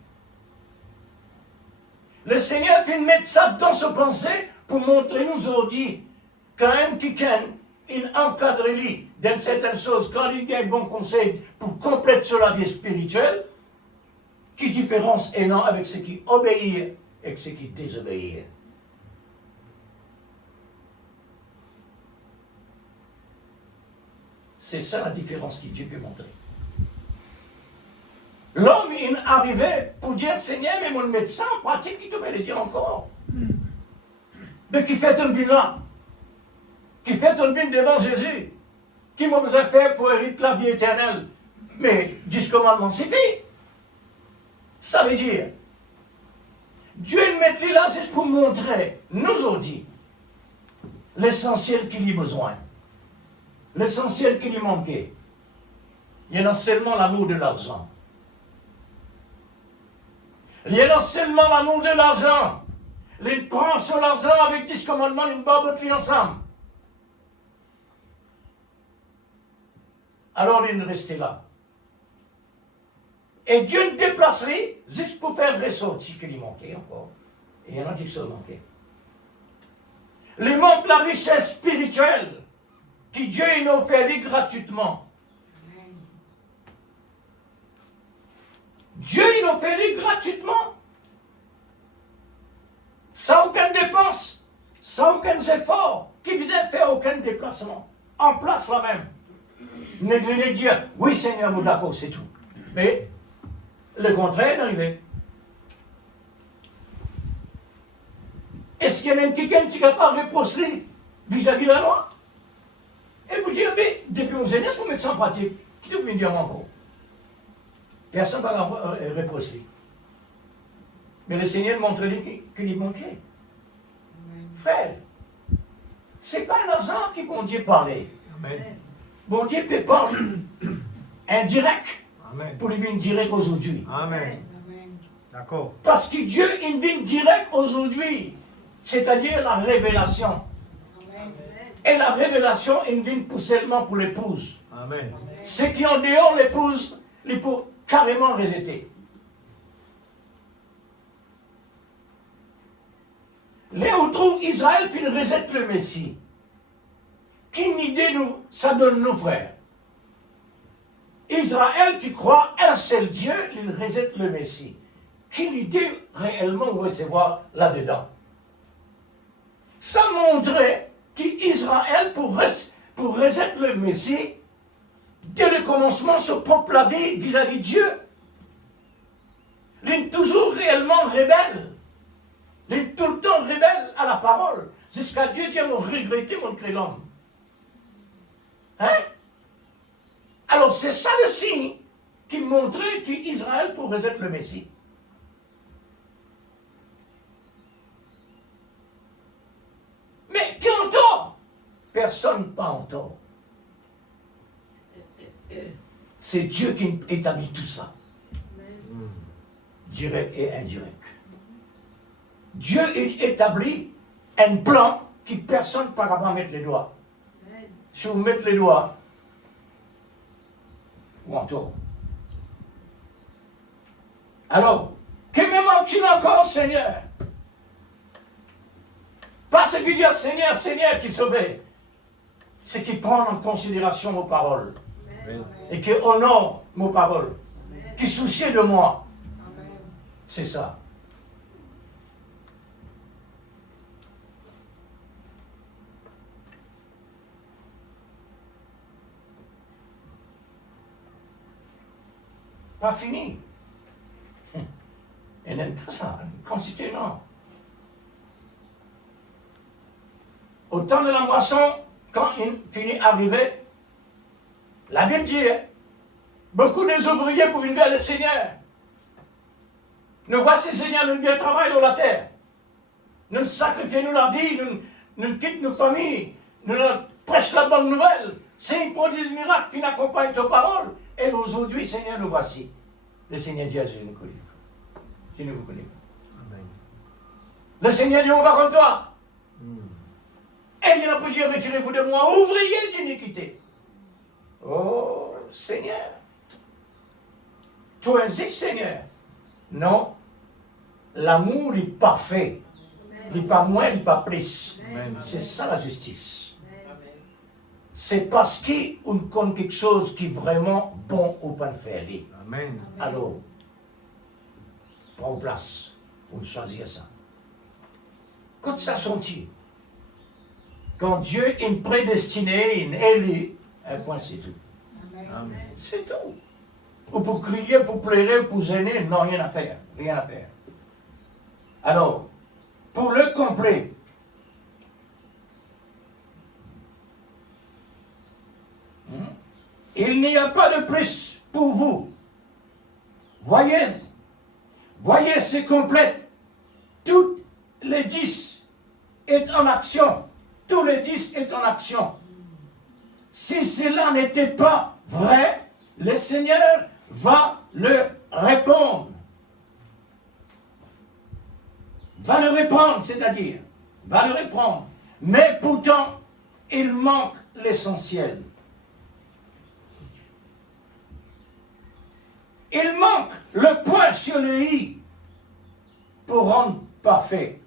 Le Seigneur fait mettre ça dans sa pensée pour montrer nous aujourd'hui quand même quelqu'un il encadre lui dans certaines choses quand il a un bon conseil pour compléter sur la vie spirituelle, qui différence est non avec ce qui obéit et ce qui désobéit. C'est ça la différence que Dieu peut montrer. L'homme, il arrivait pour dire, Seigneur, mais mon médecin, en pratique, il devait le dire encore. Mais qui fait un but là? Qui fait un but devant Jésus? Qui m'a besoin de faire pour hériter la vie éternelle? Mais 10 commandements, c'est fait. Ça veut dire, Dieu met lui là juste pour montrer, nous aujourd'hui, l'essentiel qu'il y a besoin. L'essentiel qui lui manquait. Il y en a seulement l'amour de l'argent. Il y en a seulement l'amour de l'argent. Il prend sur l'argent avec 10 commandements, une barbe ensemble. Alors il restait là. Et Dieu le déplacerait juste pour faire ressortir qu'il lui manquait encore. Et il y en a qui se manquaient. Il manque la richesse spirituelle que Dieu nous a offert gratuitement. Dieu il nous fait gratuitement. Sans aucune dépense, sans aucun effort, qui ne faisait faire aucun déplacement. En place là-même. Ne dire, oui Seigneur, nous d'accord, c'est tout. Mais le contraire est arrivé. Est-ce qu'il y a même quelqu'un qui est capable de reprocher vis-à-vis de la loi? Et vous dire, mais depuis mon jeunesse, vous mettez ça en pratique. Qui doit me dire encore? Personne ne va reprocher. Mais le Seigneur montre qu'il y manquait. Frère, ce n'est pas un hasard que bon Dieu parlait. Amen. Bon Dieu peut parler indirect Amen. pour lui venir direct aujourd'hui. Amen. D'accord. Parce que Dieu il vient direct aujourd'hui, c'est-à-dire la révélation. Et la révélation, il vient pour seulement pour l'épouse. Amen. Ceux qui ont dehors l'épouse, il faut carrément rejeter. Là où trouve Israël qui rejette le Messie. Quelle idée nous, ça donne nos frères. Israël qui croit un seul Dieu, il rejette le Messie. Quelle idée réellement recevoir là-dedans? Ça montrait qu'Israël, pour rejeter le Messie, dès le commencement, se peuple la vie vis-à-vis de Dieu. Il est toujours réellement rebelle. Il est tout le temps rebelle à la parole. Jusqu'à Dieu dit, mon regretté, mon créé l'homme. Hein? Alors c'est ça le signe qui montrait qu'Israël pourrait être le Messie. Mais qui en tort? Personne pas en tort. C'est Dieu qui établit tout ça. Direct et indirect. Dieu établit un plan qui personne ne pourra pas mettre les doigts. Si vous mettez les doigts, ou en tort. Alors, que me manque-t-il encore, Seigneur? Pas ce qui dit Seigneur, Seigneur qui sauve, c'est qui prend en considération vos paroles. Amen. Et qui honore vos paroles. Amen. Qui soucie de moi. Amen. C'est ça. Pas fini. Elle aime ça, constituant. Au temps de la moisson, quand il finit d'arriver, la Bible dit, beaucoup des ouvriers pour venir vers le Seigneur. Nous voici, Seigneur, nous bien travaillons dans la terre. Nous sacrifions la vie, nous quittons nos familles, nous prêchons la bonne nouvelle. C'est une prodige miracle qui n'accompagne ta parole. Et aujourd'hui, Seigneur, nous voici. Le Seigneur dit à Jésus, je ne vous connais pas. Amen. Le Seigneur dit, on va contre toi. Et il n'a pas dit, retirez-vous de moi, ouvrier d'iniquité. Oh, Seigneur. Toi insistes, Seigneur. Non. L'amour n'est pas fait. Il n'est pas moins, il n'est pas plus. C'est ça la justice. C'est parce qu'on compte quelque chose qui est vraiment bon au pain de faire. Amen. Alors, prends place pour choisir ça. Quand ça senti, quand Dieu est prédestiné, il élit, un point c'est tout. Amen. C'est tout. Ou pour crier, pour pleurer, pour gêner, non, rien à faire. Rien à faire. Alors, pour le complet, il n'y a pas de plus pour vous. Voyez, c'est complet. Tous les 10 est en action. Tous les 10 est en action. Si cela n'était pas vrai, le Seigneur va le répondre. Va le répondre, c'est-à-dire, va le répondre. Mais pourtant, il manque l'essentiel. Il manque le point sur le i pour rendre parfait.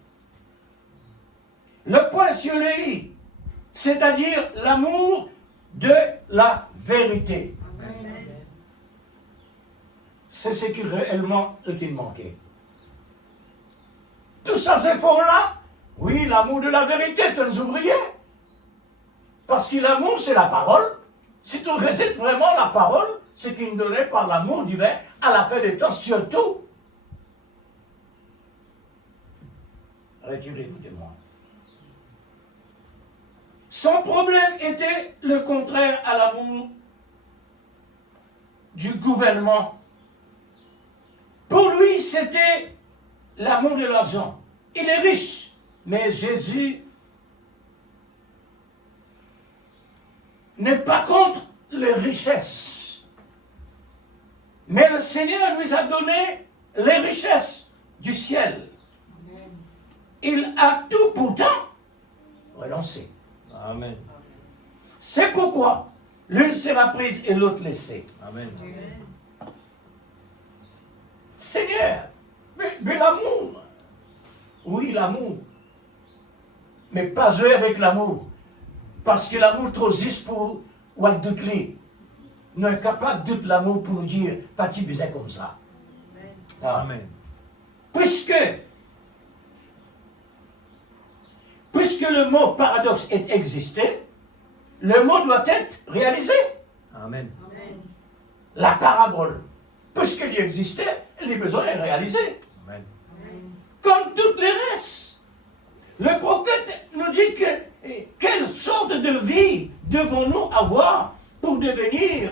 Le point sur le i, c'est-à-dire l'amour de la vérité. Amen. C'est ce qui réellement est manqué. Tout ça, c'est fort là. Oui, l'amour de la vérité est un ouvrier. Parce que l'amour, c'est la parole. Si tu rejettes vraiment la parole, ce qui nous donnait par l'amour divin, à la fin des temps, surtout, retirez-vous de moi. Son problème était le contraire à l'amour du gouvernement. Pour lui, c'était l'amour de l'argent. Il est riche, mais Jésus n'est pas contre les richesses. Mais le Seigneur nous a donné les richesses du ciel. Amen. Il a tout pourtant renoncé. Amen. C'est pourquoi l'une sera prise et l'autre laissée. Amen. Amen. Seigneur, mais l'amour, oui l'amour, Mais pas jouer avec l'amour. Parce que l'amour trop juste pour ou être de clé. Nous sommes capables de l'amour pour nous dire, pas tu besoin comme ça. Ah. Amen. Puisque le mot paradoxe est existé, le mot doit être réalisé. Amen. La parabole, puisqu'elle existait, elle a besoin d'être réalisée. Amen. Comme toutes les restes. Le prophète nous dit quelle sorte de vie devons-nous avoir pour devenir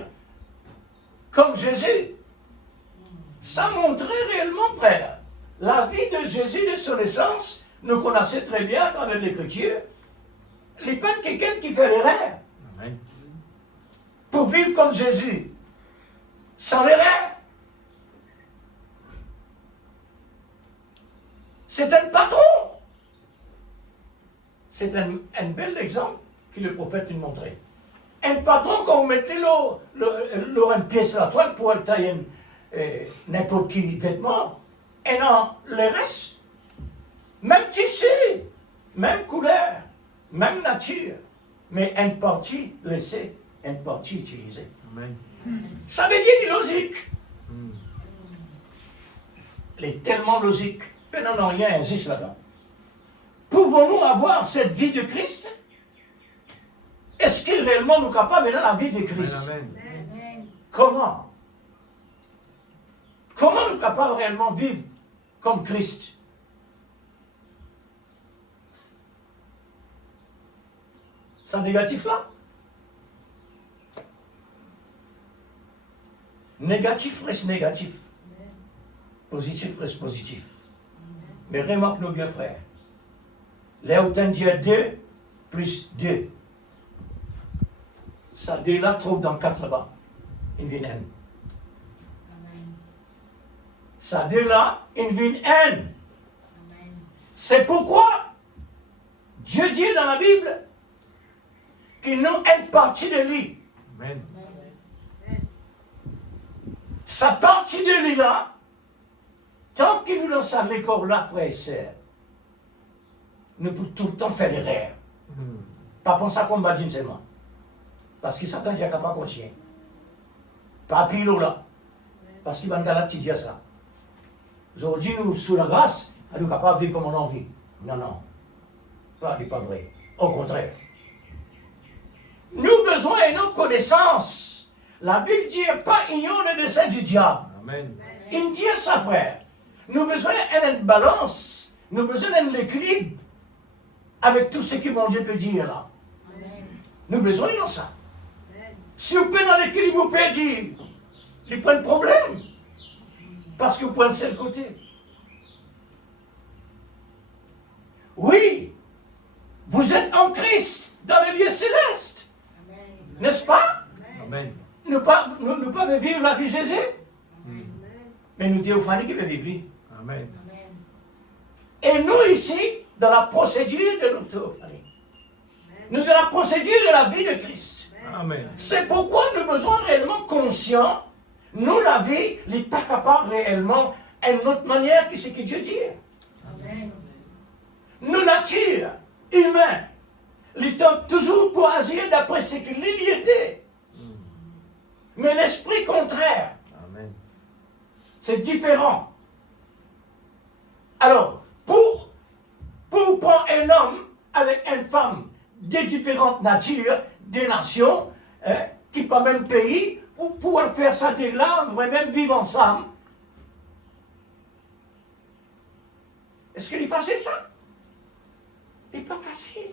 comme Jésus. Ça montrait réellement, frère, la vie de Jésus de son essence. Nous connaissons très bien à travers l'Écriture. Il n'est pas quelqu'un qui fait l'erreur. Amen. Pour vivre comme Jésus, sans l'erreur. C'est un patron. C'est un bel exemple que le prophète nous montrait. Un patron, quand vous mettez une pièce sur la toile pour tailler n'importe quel vêtement, et non, le reste, même tissu, même couleur, même nature, mais une partie laissée, une partie utilisée. Amen. Ça veut dire logique. Mm. Elle est tellement logique. Mais non, il y a un juste là-dedans. Pouvons-nous avoir cette vie de Christ? Est-ce qu'il réellement nous capable de la vie de Christ? Amen. Comment? Comment nous capables réellement vivre comme Christ? C'est négatif là? Négatif reste négatif. Positif reste positif. Mais remarque-nous bien, frère. Là où tu dis 2 plus 2. Ça dès là trouve dans 4 là-bas. Une vient N. Ça dès là, une vient N. C'est pourquoi Dieu dit dans la Bible qu'il nous est partie de lui. Amen. Sa partie de lui là, tant qu'il nous lance à l'école là, frère et sœur, nous pouvons tout le temps faire l'erreur. Mm. Pas penser à combattre seulement. Parce que Satan n'est capable de continuer. Pas pile là. Parce qu'il va nous dire ça. Aujourd'hui, nous, sous la grâce, nous sommes capables de vivre comme on a envie. Non, non. Ça n'est pas vrai. Au contraire. Nous besoin de nos connaissances. La Bible dit pas ignorer le dessein du diable. Amen. Il dit ça, frère. Nous besoin d'une balance. Nous besoin d'un équilibre avec tout ce que mon Dieu peut dire là. Nous besoin de ça. Si vous prenez dans l'équilibre, vous pouvez dire, il n'y a pas de problème. Parce que vous prenez seul côté. Oui, vous êtes en Christ dans les lieux célestes. N'est-ce pas? Amen. Nous ne pas vivre la vie de Jésus. Mais nous théophanies qui veut vivre. Amen. Et nous ici, dans la procédure de notre théophanie. Nous dans la procédure de la vie de Christ. Amen. C'est pourquoi nous besoin réellement conscients. Nous, la vie, n'est pas capable réellement à une autre manière que ce que Dieu dit. Nous, nature humaine, l'étant toujours pour agir d'après ce qu'il était. Mais l'esprit contraire, Amen. c'est différent. Alors, pour prendre un homme avec une femme de différentes natures, des nations, qui pas même pays, pour pouvoir faire ça des langues, et même vivre ensemble. Est-ce qu'il est facile ça? Il n'est pas facile.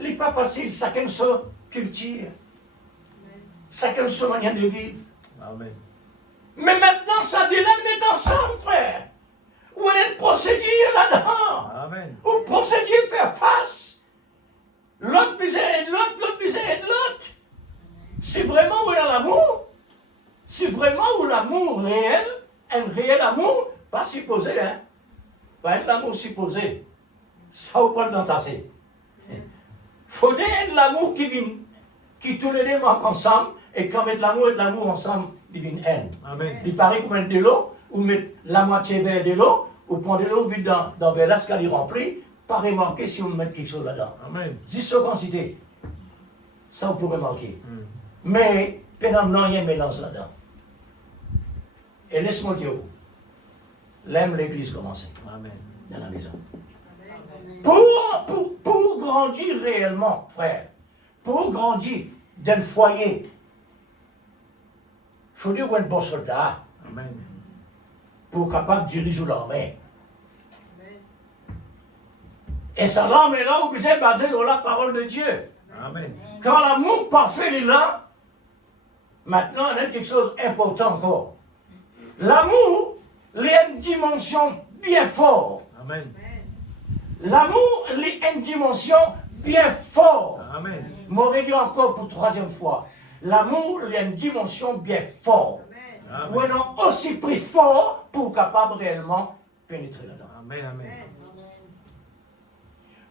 Il n'est pas facile, chacun sa culture, chacun sa manière de vivre. Amen. Mais maintenant, ça dit là, on est ensemble, frère. Où on a une procédure là-dedans. Amen. Où procédure faire face. L'autre besoin de l'autre, l'autre besoin de l'autre. C'est vraiment où il y a l'amour. C'est vraiment où l'amour réel, un réel amour, pas supposé, hein. Pas un amour supposé. Ça vous parle d'entasser. Il faut de l'amour qui vient, qui tous les deux marquent ensemble, et quand mettre l'amour et l'amour ensemble, il vient haine. Amen. Il paraît qu'on met de l'eau, ou mettre la moitié vers de l'eau, ou prendre de l'eau vide dans verre, ce qu'elle est remplie, pas remarquer si on met quelque chose là-dedans. Amen. Juste en quantité. Ça, on pourrait manquer. Mm. Mais, pendant non, il y a un mélange là-dedans. Et laisse-moi dire, l'aime l'église commencer Amen. dans la maison. Pour grandir réellement, frère, pour grandir dans le foyer, il faut dire un bon soldat Amen. pour capable de diriger l'armée. Et ça l'armée là, vous êtes basé sur la parole de Dieu. Amen. Quand l'amour parfait est là, maintenant, il y a quelque chose d'important encore. L'amour, il y a une dimension bien forte. Amen. L'amour, il y a une dimension bien forte. Amen. M'aurait dit encore pour troisième fois. L'amour, il y a une dimension bien forte. Amen. Ou un aussi prix fort pour capable réellement pénétrer là-dedans. Amen. Amen.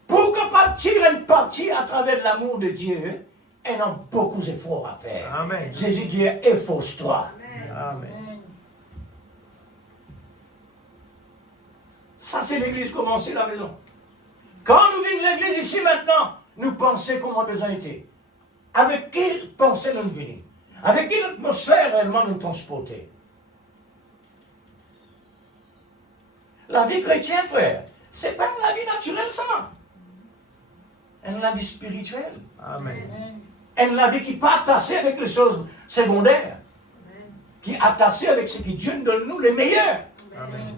Pour capable tirer une partie à travers l'amour de Dieu, il y a beaucoup d'efforts à faire. Amen. Jésus dit, efforce-toi. Amen. Ça, c'est l'église commencée la maison. Quand nous venons de l'église ici maintenant, nous pensons comment nous avons été. Avec quelle pensée nous venons? Avec quelle atmosphère réellement nous transporter? La vie chrétienne, frère, c'est pas la vie naturelle, ça. C'est la vie spirituelle. Amen. C'est la vie qui n'est pas attachée avec les choses secondaires. Qui est attachée avec ce que Dieu nous donne, nous, les meilleurs. Amen.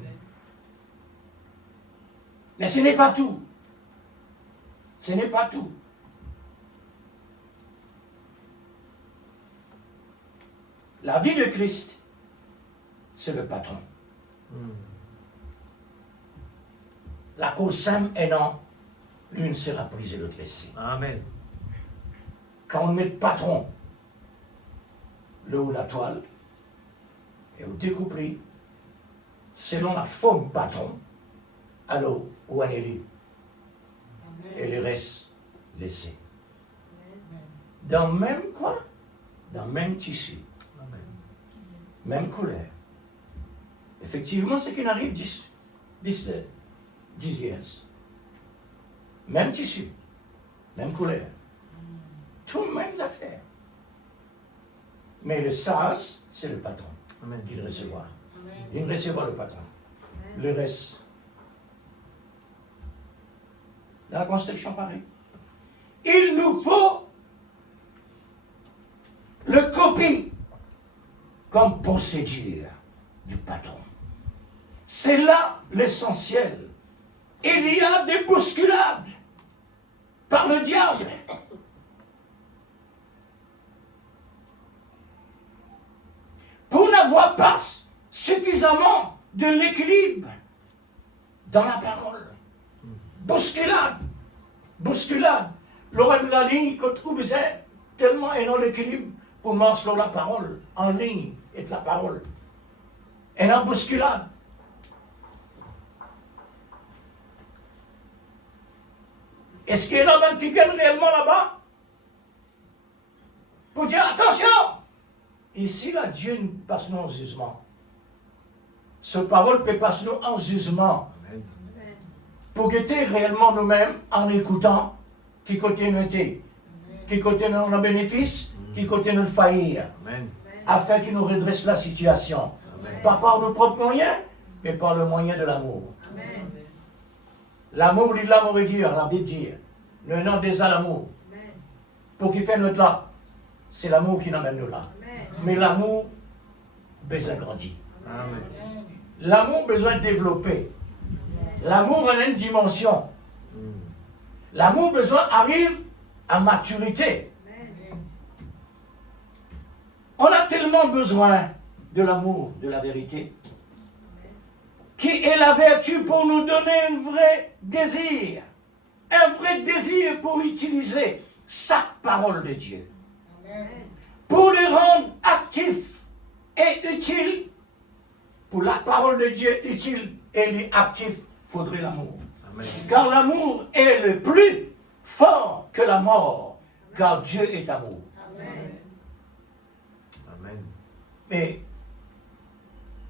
Mais ce n'est pas tout. Ce n'est pas tout. La vie de Christ, c'est le patron. Mm. La cause simple est non, l'une sera prise et l'autre laissée. Amen. Quand on met le patron, le haut de la toile, et on découpé, selon la forme patron, alors, où on est libre. Et le reste, laissé. Dans même quoi? Dans même tissu. Amen. Même couleur. Effectivement, ce qui arrive 10 years. Même tissu, même couleur. Tout mêmes affaires. Mais le sage, c'est le patron. Amen. Il recevra. Il recevra le patron. Le reste. Dans la construction, pareil. Il nous faut le copie comme procédure du patron. C'est là l'essentiel. Il y a des bousculades par le diable. Pour n'avoir pas suffisamment de l'équilibre dans la parole. Bousculade. Bousculade. Laurent l'a dit, quand vous êtes tellement énorme l'équilibre pour marcher sur la parole, en ligne avec la parole. Et en bousculade. Est-ce qu'il y en a même qui viennent réellement là-bas pour dire attention? Ici, là, Dieu nous passe nous en jugement. Ce parole peut passer nous en jugement. Amen. Pour guetter réellement nous-mêmes en écoutant qui côté nous était, qui côté nous a bénéfice, qui côté nous faillir, Amen. afin qu'il nous redresse la situation. Amen. Pas par nos propres moyens, mais par le moyen de l'amour. L'amour, il l'amour est dur, la Bible dit. Le nom des l'amour. Pour qu'il fait notre là, c'est l'amour qui nous amène nous là. Mais l'amour besoin de grandir. Amen. L'amour besoin de développer. L'amour en a une dimension. Mm. L'amour besoin arrive à maturité. On a tellement besoin de l'amour, de la vérité, qui est la vertu pour nous donner un vrai désir pour utiliser chaque parole de Dieu, pour les rendre actifs et utiles. Pour la parole de Dieu utile et actif, il faudrait l'amour. Amen. Car l'amour est le plus fort que la mort, car Dieu est amour. Amen. Mais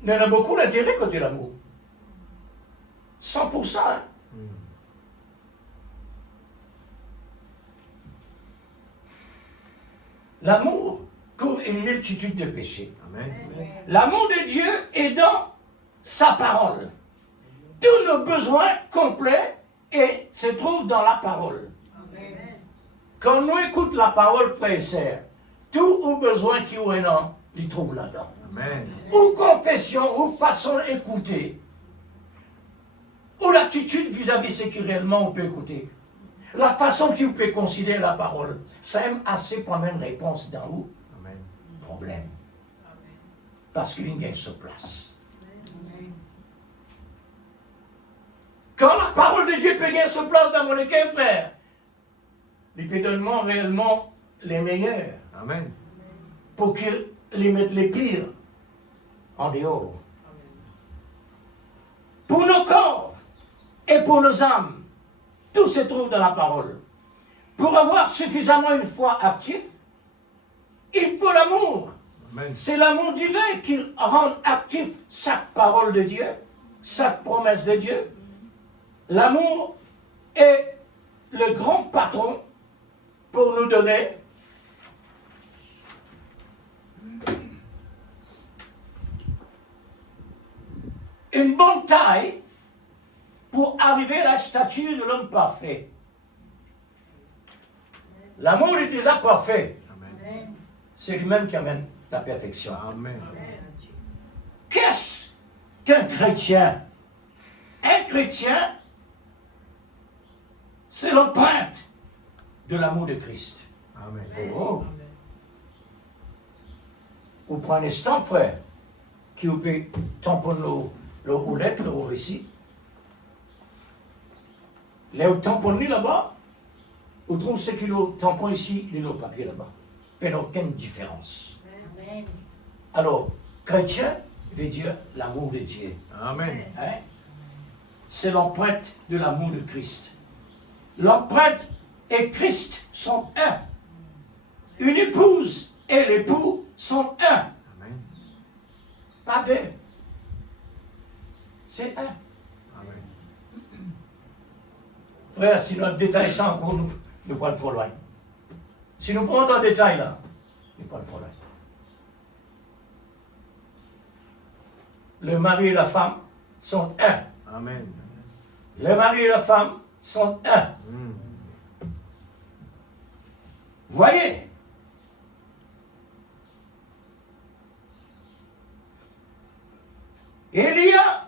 il y en a beaucoup d'intérêt côté l'amour. 100%. Hein? Mm. L'amour couvre une multitude de péchés. Amen. L'amour de Dieu est dans sa parole. Tous nos besoins complets se trouvent dans la parole. Quand nous écoutons la parole, frères et sœurs, tous nos besoins qui ont un an, ils trouvent là-dedans. Amen. Ou confession, ou façon d'écouter, ou l'attitude vis-à-vis de ce qui réellement on peut écouter. La façon qu'il peut considérer la parole, ça aime assez pour amener une réponse dans où? Amen. Problème. Parce qu'il gagne sa place. Quand la parole de Dieu peut gagner sa place dans mon cœur, frère, il peut donner réellement les meilleurs Amen. pour qu'il les mette les pires en dehors. Pour nos corps et pour nos âmes, tout se trouve dans la parole. Pour avoir suffisamment une foi active, il faut l'amour. Amen. C'est l'amour divin qui rend actif chaque parole de Dieu, chaque promesse de Dieu. L'amour est le grand patron pour nous donner une bonne taille pour arriver à la stature de l'homme parfait. L'amour est déjà parfait. Amen. C'est lui-même qui amène la perfection. Amen. Qu'est-ce qu'un chrétien? Un chrétien, c'est l'empreinte de l'amour de Christ. Amen. Oh. Vous prenez un instant, frère, qui vous peut tamponner le roulette, le récit. Là, vous tamponnez là-bas, vous trouvez ce qu'il tampon ici, il est au papier là-bas. Il n'y a aucune différence. Alors, chrétien veut dire l'amour de Dieu. Amen. Hein? C'est l'empreinte de l'amour de Christ. L'empreinte et Christ sont un. Une épouse et l'époux sont un. Amen. Pas deux. C'est un. Amen. Frère, si notre détail ça encore, nous pas trop loin. Si nous prenons un détail là, nous pas trop loin. Le mari et la femme sont un. Amen. Le mari et la femme sont un. Mm. Voyez, il y a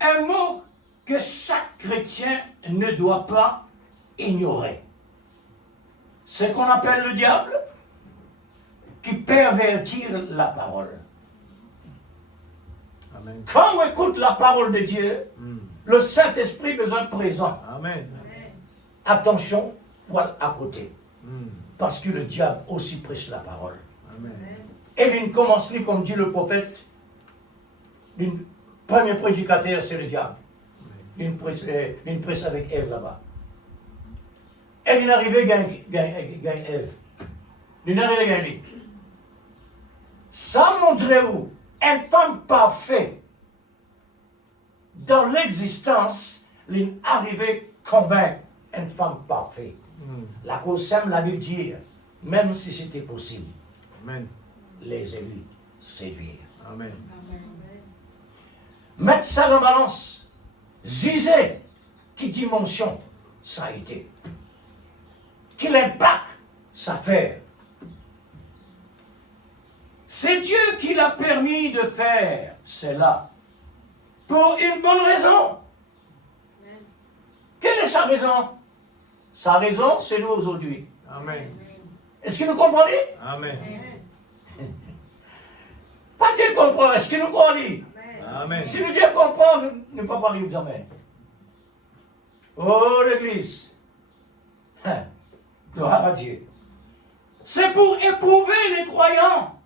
un mot que chaque chrétien ne doit pas ignorer. Ce qu'on appelle le diable, qui pervertit la parole. Amen. Quand on écoute la parole de Dieu, Mm. le Saint-Esprit est besoin présent. Amen. Attention, voilà à côté. Mm. Parce que le diable aussi prêche la parole. Amen. Et il ne commence plus, comme dit le prophète, le premier prédicateur, c'est le diable. Il prêche avec Ève là-bas. Et il arrivait gagne Ève. Il arrivait gagner. Ça montrait où une femme parfaite dans l'existence, il arrivait convaincre une femme parfaite. Mm. La cause sème la Bible dit, même si c'était possible, Amen. les élus sévir. Amen. Mettre ça en balance. Zizé, quelle dimension ça a été. Quel impact ça fait. C'est Dieu qui l'a permis de faire cela. Pour une bonne raison. Quelle est sa raison? Sa raison, c'est nous aujourd'hui. Amen. Est-ce que nous comprenez? Amen. Pas Dieu comprend. Est-ce que nous comprenons? Amen. Si nous Dieu comprend, nous ne pouvons pas vivre jamais. Oh, l'Église. Hein. Gloire à Dieu. C'est pour éprouver les croyants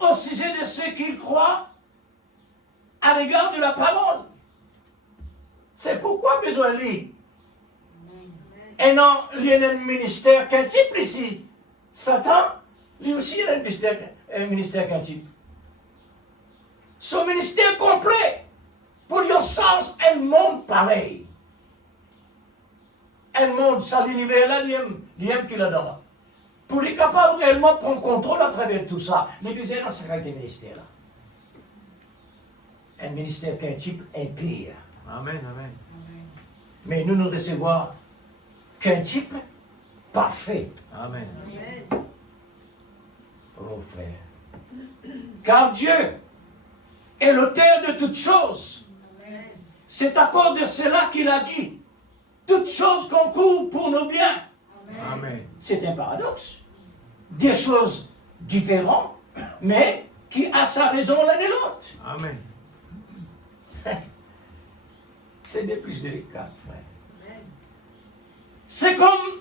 au sujet de ce qu'ils croient à l'égard de la parole. C'est pourquoi besoin de lui. Et non, il y a un ministère qu'un type ici. Satan, lui aussi, il a un ministère qu'un type. Son ministère complet pour lui sens un monde pareil. Un monde, ça l'univers là, il aime qu'il adore. Pour être capable réellement de prendre contrôle à travers tout ça, l'Église est dans ce cas de ministère-là. Un ministère qu'un type impie. Amen. Amen. Mais nous ne recevons qu'un type parfait. Amen. Oh frère. Car Dieu est l'auteur de toutes choses. C'est à cause de cela qu'il a dit, toutes choses concourent pour nos biens. Amen. C'est un paradoxe. Des choses différentes, mais qui a sa raison l'un et l'autre. Amen. C'est des plus délicats, frère. C'est comme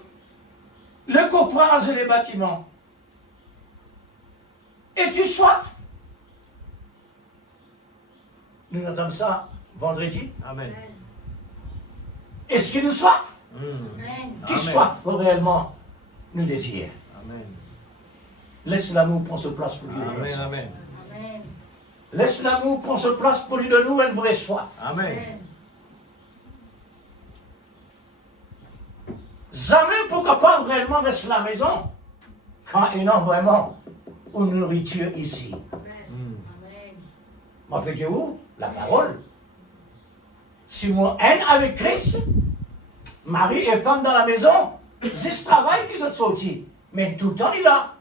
le coffrage et les bâtiments. Es-tu soif? Nous entendons ça vendredi. Amen. Est-ce qu'il nous soif? Qui Amen. soif réellement nous désire? Amen. Laisse l'amour prendre sa place pour lui. Amen. Amen. Laisse l'amour prendre sa place pour lui de nous une vraie soif. Amen. Jamais pour capable réellement rester à la maison quand il a vraiment une nourriture ici. Rappelez-vous, la parole. Si moi haine avec Christ, mari et femme dans la maison, c'est ce travail qu'ils ont sorti. Mais tout le temps il est là.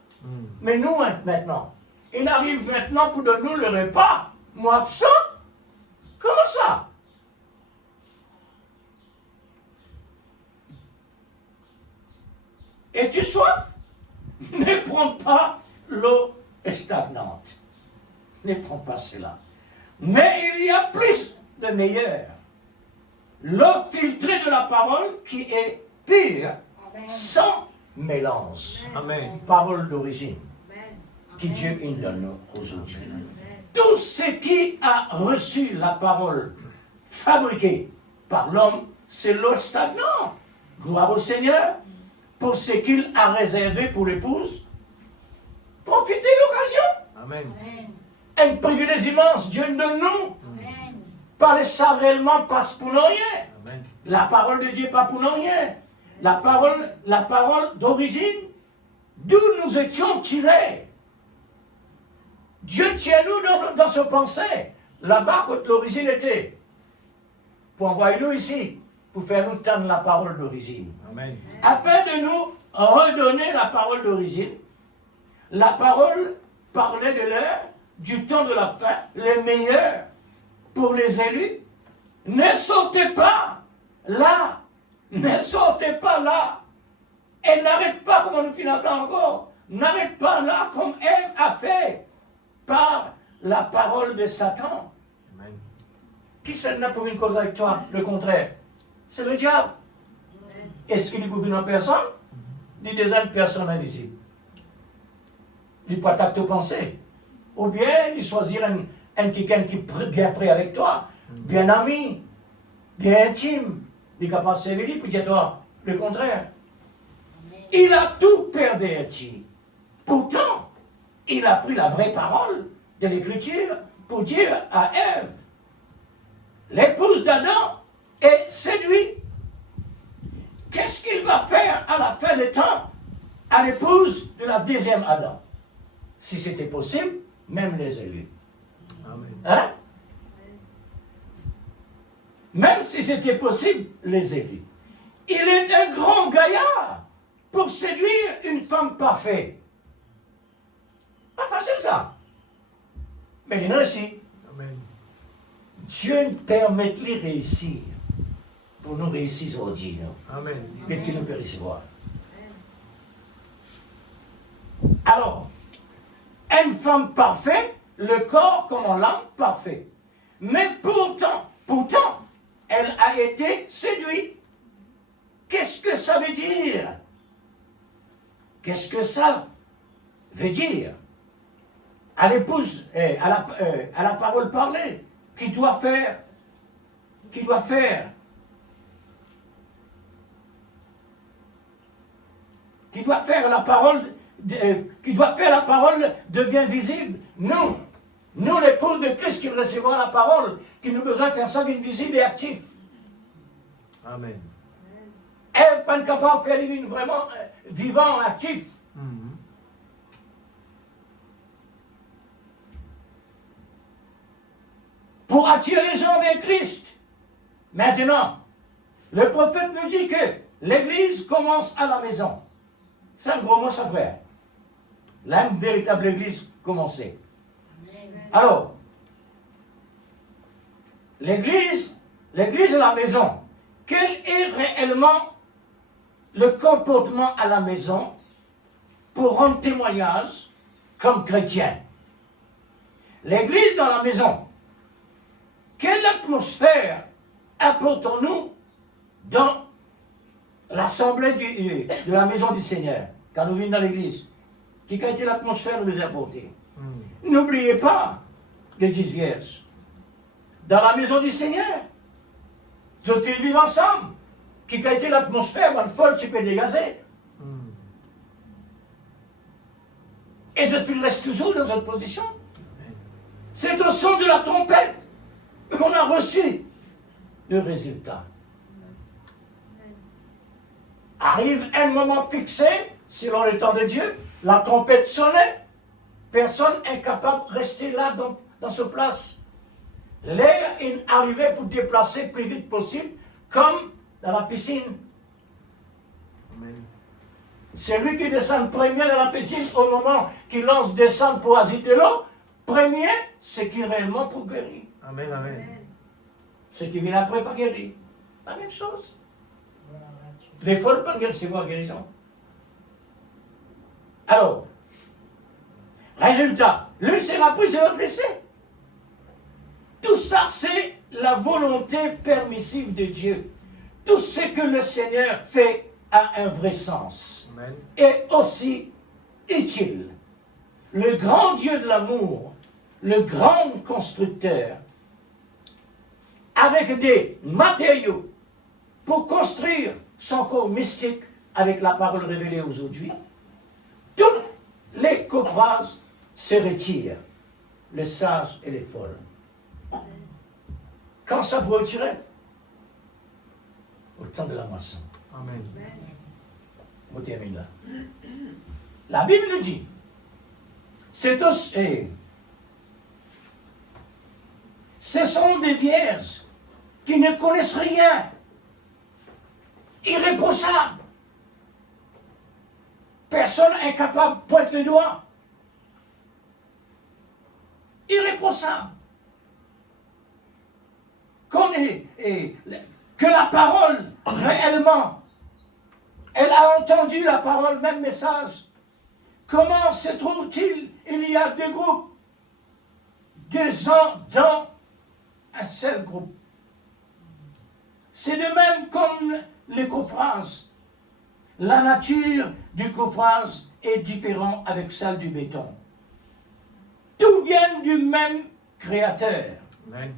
Mais nous maintenant, il arrive maintenant pour donner nous le repas. Moi absent? Comment ça? Es-tu soif? Ne prends pas l'eau stagnante. Ne prends pas cela. Mais il y a plus de meilleur. L'eau filtrée de la parole qui est pure, sans mélange. Amen. Parole d'origine, que Dieu nous donne aujourd'hui. Tout ce qui a reçu la parole fabriquée par l'homme, c'est l'eau stagnante. Gloire au Seigneur pour ce qu'il a réservé pour l'épouse. Profitez de l'occasion. Amen. Un privilège immense, Dieu donne nous. Parler ça réellement passe pour nous rien. Amen. La parole de Dieu n'est pas pour nous rien. La parole d'origine, d'où nous étions tirés. Dieu tient nous dans ce pensée. Là-bas, quand l'origine était, pour envoyer nous ici, pour faire nous tendre la parole d'origine. Amen. Afin de nous redonner la parole d'origine, la parole parlait de l'heure, du temps de la fin, les meilleurs pour les élus. Ne sautez pas là, ne sautez pas là, et n'arrête pas comme on nous finit encore, n'arrête pas là comme Ève a fait par la parole de Satan. Amen. Qui s'en a pour une cause avec toi? Le contraire, c'est le diable. Est-ce qu'il gouverne en personne? Dit des personnes invisibles. Il peut attaquer tes pensées. Ou bien il choisir un quelqu'un qui est bien prêt avec toi, bien ami, bien intime. Il est capable de servir pour dire toi le contraire. Il a tout perverti. Pourtant, il a pris la vraie parole de l'Écriture pour dire à Ève, l'épouse d'Adam est séduite. Qu'est-ce qu'il va faire à la fin des temps à l'épouse de la deuxième Adam? Si c'était possible, même les élus. Amen. Hein? Même si c'était possible, les élus. Il est un grand gaillard pour séduire une femme parfaite. Pas facile ça. Mais il y en a aussi. Amen. Dieu nous permet de les réussir. Pour nous réussir aujourd'hui, Amen. dès qu'il nous peut recevoir. Alors, une femme parfaite, le corps comme l'âme parfait. Mais pourtant, elle a été séduite. Qu'est-ce que ça veut dire? Qu'est-ce que ça veut dire? À l'épouse, à la parole parlée, qui doit faire la parole, devient visible. Nous l'épouse de Christ qui recevons la parole, qui nous besoin de faire ça visible et actif. Amen. Elle pas capable de faire une vraiment vivant, actif. Mhm. Pour attirer les gens vers Christ. Maintenant, le prophète nous dit que l'église commence à la maison. C'est un gros mot, ça frère. Là, une véritable église commençait. Alors, l'église est la maison. Quel est réellement le comportement à la maison pour rendre témoignage comme chrétien? L'église dans la maison. Quelle atmosphère apportons-nous dans l'assemblée de la maison du Seigneur, quand nous venons dans l'église? Quelle a été l'atmosphère que nous apportée? Mhm. N'oubliez pas les 10 vierges. Dans la maison du Seigneur, vous êtes vivre ensemble. Quelle a été l'atmosphère, le folle, tu peux dégager. Mhm. Et je reste toujours dans cette position. C'est au son de la trompette qu'on a reçu le résultat. Arrive un moment fixé, selon le temps de Dieu, la trompette sonnait, personne incapable de rester là dans sa place. L'air arrivait pour déplacer le plus vite possible, comme dans la piscine. Amen. Celui qui descend premier dans la piscine au moment qu'il lance descendre pour agiter l'eau, premier, c'est qui réellement pour guérir. Amen, amen. Ce qui vient après, pas guéri. La même chose. Les folles peuvent recevoir guérison. Alors, résultat, l'une sera prise et l'autre laissée. Tout ça, c'est la volonté permissive de Dieu. Tout ce que le Seigneur fait a un vrai sens. Amen. Et aussi utile. Le grand Dieu de l'amour, le grand constructeur, avec des matériaux pour construire son corps mystique avec la parole révélée aujourd'hui, toutes les coffrages se retirent, les sages et les folles. Quand ça vous retirer? Au temps de la moisson. Amen. On termine là. La Bible nous dit, c'est aussi, ce sont des vierges qui ne connaissent rien, irréprochables. Personne incapable de pointer le doigt. Irréprochable. Que la parole, réellement, elle a entendu la parole, même message. Comment se trouve-t-il? Il y a deux groupes, des gens dans un seul groupe. C'est de même comme les coffrages. La nature du coffrage est différente avec celle du béton. Tout vient du même créateur. Amen.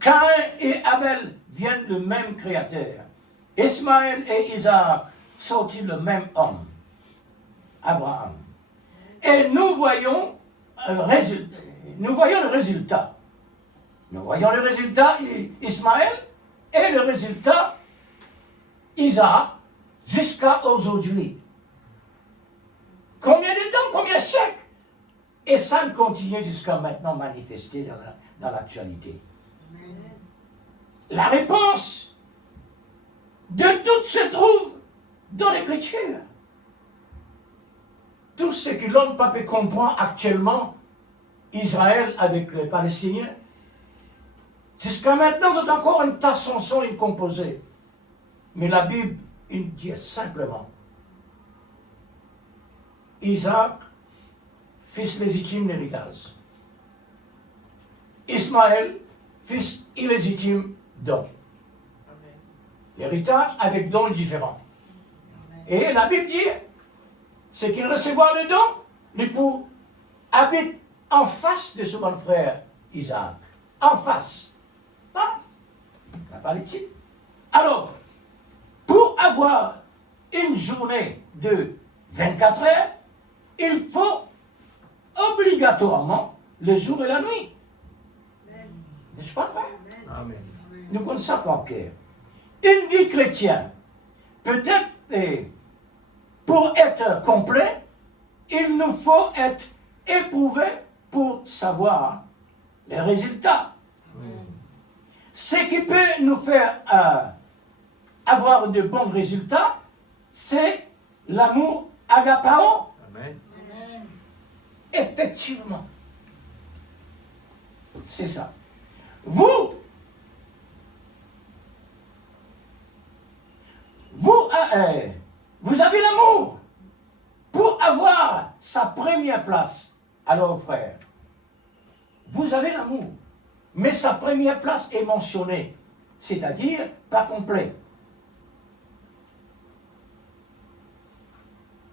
Caïn et Abel viennent du même créateur. Ismaël et Isaac sont-ils le même homme? Abraham. Et nous voyons le résultat. Nous voyons le résultat Ismaël et le résultat Isaac jusqu'à aujourd'hui. Combien de temps, combien de siècles? Et ça continue jusqu'à maintenant manifesté dans l'actualité. La réponse de tout se trouve dans l'Écriture. Tout ce que l'homme ne peut comprendre actuellement, Israël avec les Palestiniens, jusqu'à maintenant, c'est encore une tasse chanson composée. Mais la Bible, il dit simplement, Isaac, fils légitime d'héritage. Ismaël, fils illégitime don. L'héritage avec don différent. Et la Bible dit, c'est qu'il recevra le don, l'époux habite en face de son bon frère Isaac. En face. Pas la Palestine. Alors, pour avoir une journée de 24 heures, il faut obligatoirement le jour et la nuit. N'est-ce pas, frère? Amen. Nous connaissons par cœur. Une vie chrétienne peut-être, pour être complet, il nous faut être éprouvé pour savoir les résultats. Ce qui peut nous faire avoir de bons résultats, c'est l'amour agapao. Amen. Effectivement. C'est ça. Vous avez l'amour pour avoir sa première place. Alors, frère, vous avez l'amour, mais sa première place est mentionnée, c'est-à-dire pas complet.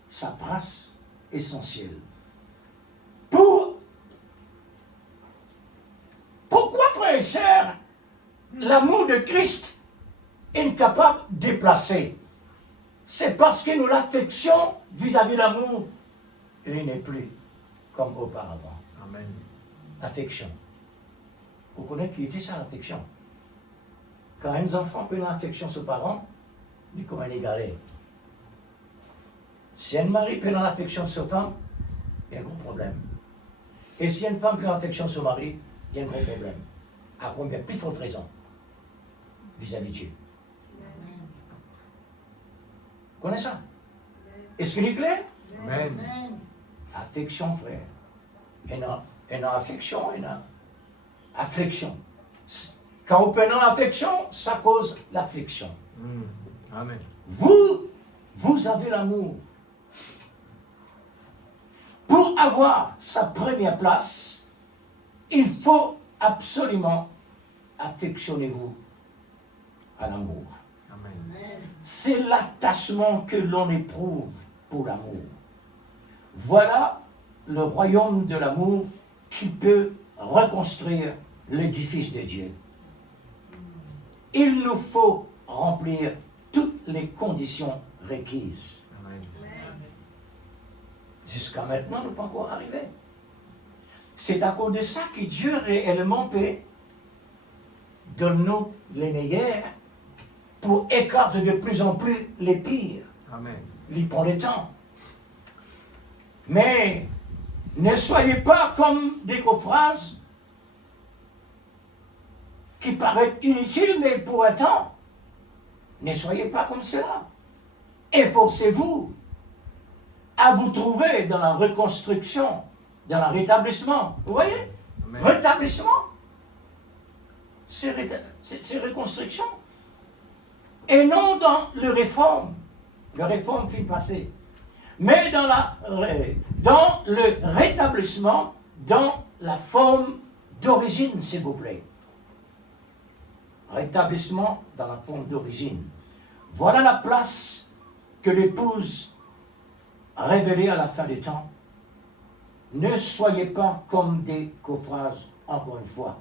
Sa place essentielle. Pourquoi, frères et sœurs, l'amour de Christ est incapable de déplacer? C'est parce que nous l'affection vis-à-vis de l'amour, il n'est plus comme auparavant. Amen. L'affection. Vous connaissez qui était ça, l'affection? Quand un enfant peut l'affection sur ses parents, il est comme un égalé. Si un mari peut l'affection sur sa femme, il y a un gros problème. Et si une femme peut l'affection sur son mari, il y a un gros problème. À combien plus forte raison vis-à-vis de Dieu. Vous connaissez ça? Est-ce qu'il est clair? Amen. Affection, frère. Il y a affection, il y a affection. Quand on prend l'affection, ça cause l'affection. Amen. Vous avez l'amour. Pour avoir sa première place, il faut absolument affectionnez-vous à l'amour. Amen. C'est l'attachement que l'on éprouve pour l'amour. Voilà le royaume de l'amour qui peut reconstruire l'édifice de Dieu. Il nous faut remplir toutes les conditions requises. Amen. Jusqu'à maintenant, nous ne sommes pas encore arrivés. C'est à cause de ça que Dieu réellement peut donner-nous les meilleurs pour écarter de plus en plus les pires. Amen. Il prend le temps. Mais ne soyez pas comme des phrases qui paraissent inutiles, mais pour un temps. Ne soyez pas comme cela. Efforcez-vous à vous trouver dans la reconstruction, dans le rétablissement. Vous voyez? Amen. Rétablissement, c'est reconstruction. Et non dans le réforme fin passé. Mais dans le rétablissement, dans la forme d'origine, s'il vous plaît. Rétablissement dans la forme d'origine. Voilà la place que l'épouse a révélée à la fin des temps. Ne soyez pas comme des coffrages, encore une fois.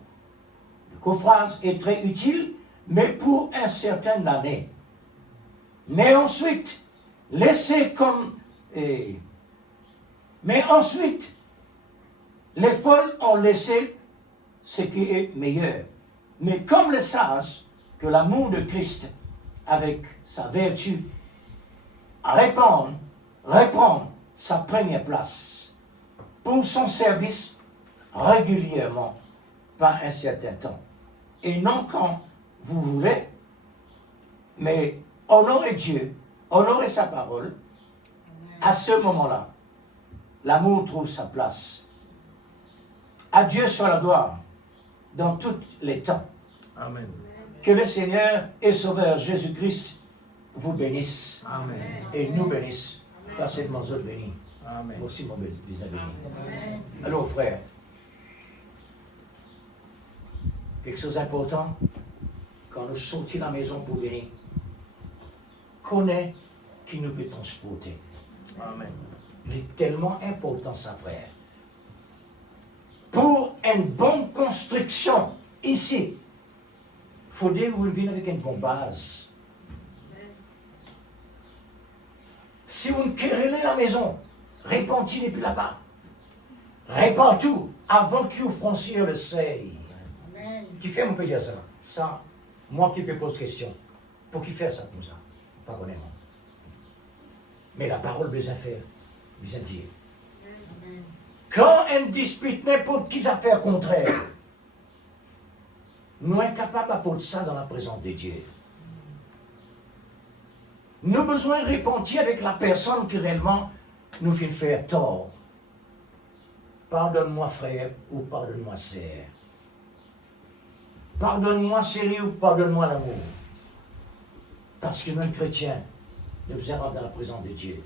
Le coffrage est très utile, mais pour un certain année. Mais ensuite, laissez comme... mais ensuite, les folles ont laissé ce qui est meilleur. Mais comme les sages, que l'amour de Christ, avec sa vertu, reprend sa première place pour son service régulièrement par un certain temps. Et non quand vous voulez, mais honorer Dieu, honorer sa parole. À ce moment-là, l'amour trouve sa place. À Dieu soit la gloire dans tous les temps. Amen. Que le Seigneur et Sauveur Jésus-Christ vous bénisse Amen. et nous bénisse par cette mangeuse bénie. Amen. Aussi mon vis-à-vis. Alors frère, quelque chose d'important, quand nous sortons de la maison pour venir, connais qui nous peut transporter. Amen. Il est tellement important ça, frère. Pour une bonne construction, ici, il faut dire que vous venez avec une bonne base. Si vous querellez la maison, répandez depuis là-bas. Répand tout avant que vous franchissiez le seuil. Qui fait mon peut dire ça? Ça, moi qui peux poser question. Pour qui faire ça comme ça? Pardonnez-moi. Mais la parole besoin faire, besoin dire. Quand on dispute n'importe qui affaire contraire, nous sommes incapables d'apporter ça dans la présence de Dieu. Nous avons besoin de repentir avec la personne qui réellement nous fait faire tort. Pardonne-moi frère ou pardonne-moi sœur. Pardonne-moi chérie ou pardonne-moi l'amour. Parce que nous, chrétiens, nous devons rentrer dans la présence de Dieu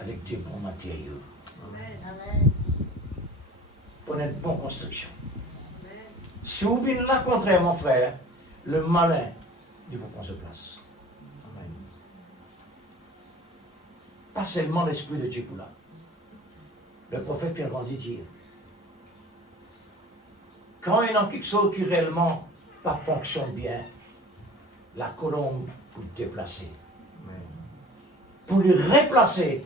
avec des bons matériaux. Pour une bonne construction. Si vous venez là contre mon frère, le malin, il faut qu'on se place. Pas seulement l'Esprit de Dieu pour là. Le prophète vient de dire, quand il y a quelque chose qui réellement pas fonctionne bien, la colombe pour le déplacer. Pour le replacer.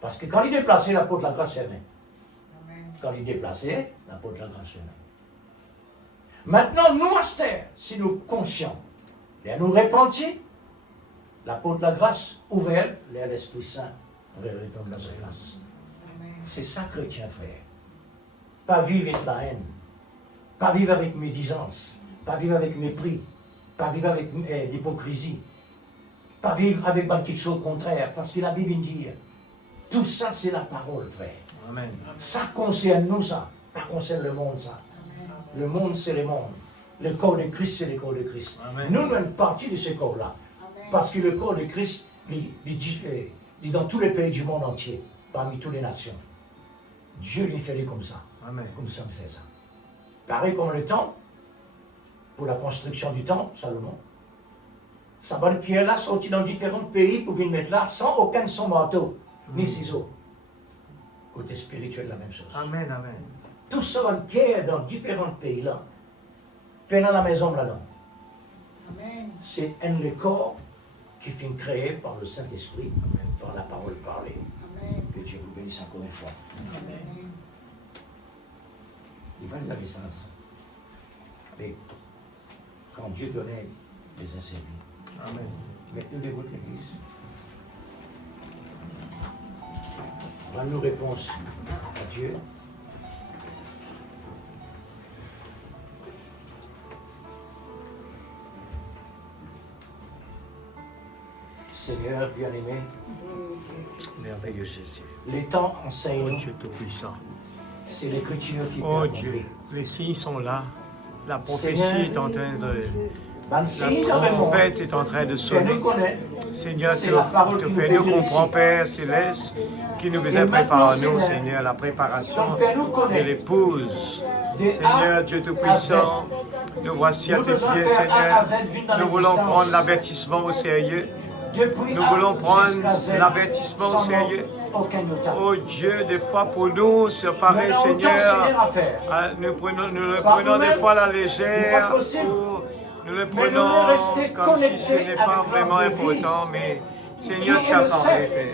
Parce que quand il est déplacé, la porte de la grâce fermée. Quand il est déplacé, la porte de la grâce fermée. Maintenant, nous, Astère, si nous conscients, et nous repentis, la porte de la grâce ouverte, l'Esprit Saint retourne dans sa place. C'est ça, chrétien, frère. Pas vivre avec la haine, pas vivre avec médisance, pas vivre avec mépris, pas vivre avec l'hypocrisie, pas vivre avec quelque chose de contraire, parce que la Bible dit, tout ça, c'est la parole, frère. Amen. Ça concerne nous, ça. Ça concerne le monde, ça. Le monde, c'est le monde. Le corps de Christ, c'est le corps de Christ. Amen. Nous, nous sommes une partie de ce corps-là. Parce que le corps de Christ, il est dans tous les pays du monde entier, parmi toutes les nations. Dieu lui fait comme ça. Amen. Comme ça, on fait ça. Pareil comme le temple, pour la construction du temple, Salomon. Sa bonne pierre-là sortit dans différents pays pour venir mettre là, sans aucun son marteau, ni ciseaux. Côté spirituel, la même chose. Amen, amen. Tout ça, bonne pierre dans différents pays-là. Pendant la maison là-dedans. C'est un des corps qui finit créé par le Saint-Esprit, par la parole parlée. Amen. Que Dieu vous bénisse encore une fois. Amen. Il va les avoir ça. Mais quand Dieu donnait les inservices, Amen. mettez-nous de votre église. Donne-nous réponse à Dieu. Seigneur bien-aimé, Merveilleux Jésus. les temps Oh enseignent, Dieu Tout-Puissant. c'est l'écriture qui Oh peut Dieu, accomplir. les signes sont là. La prophétie Seigneur, est en train de... Ban La signe dans le monde, trompette est en train de que sonner. nous connaît, Seigneur, c'est tu la parole te qui fais nous nous bénit comprendre, ici. Père Céleste, qui nous Et faisait préparer maintenant, nous, Seigneur, Seigneur, la préparation donc fais-nous de connaître l'épouse. des Seigneur A Dieu à Z. Tout-Puissant, nous voici à Nous tes devons pieds, faire A à Z, Seigneur. vite dans Nous voulons l'existence. prendre l'avertissement au sérieux. Depuis Nous A voulons prendre jusqu'à Z, l'avertissement au sans sérieux. aucun retard. Oh Dieu, des fois pour nous, se paraît, Nous avons autant, Seigneur, Seigneur, à faire. nous le Par prenons des nous-mêmes, fois à la c'est légère, pas possible. ou nous le Mais prenons nous rester comme si connectés ce n'est pas avec vraiment l'ordre de vie. important, mais Seigneur, Qui tu est le as parlé, seul. Père.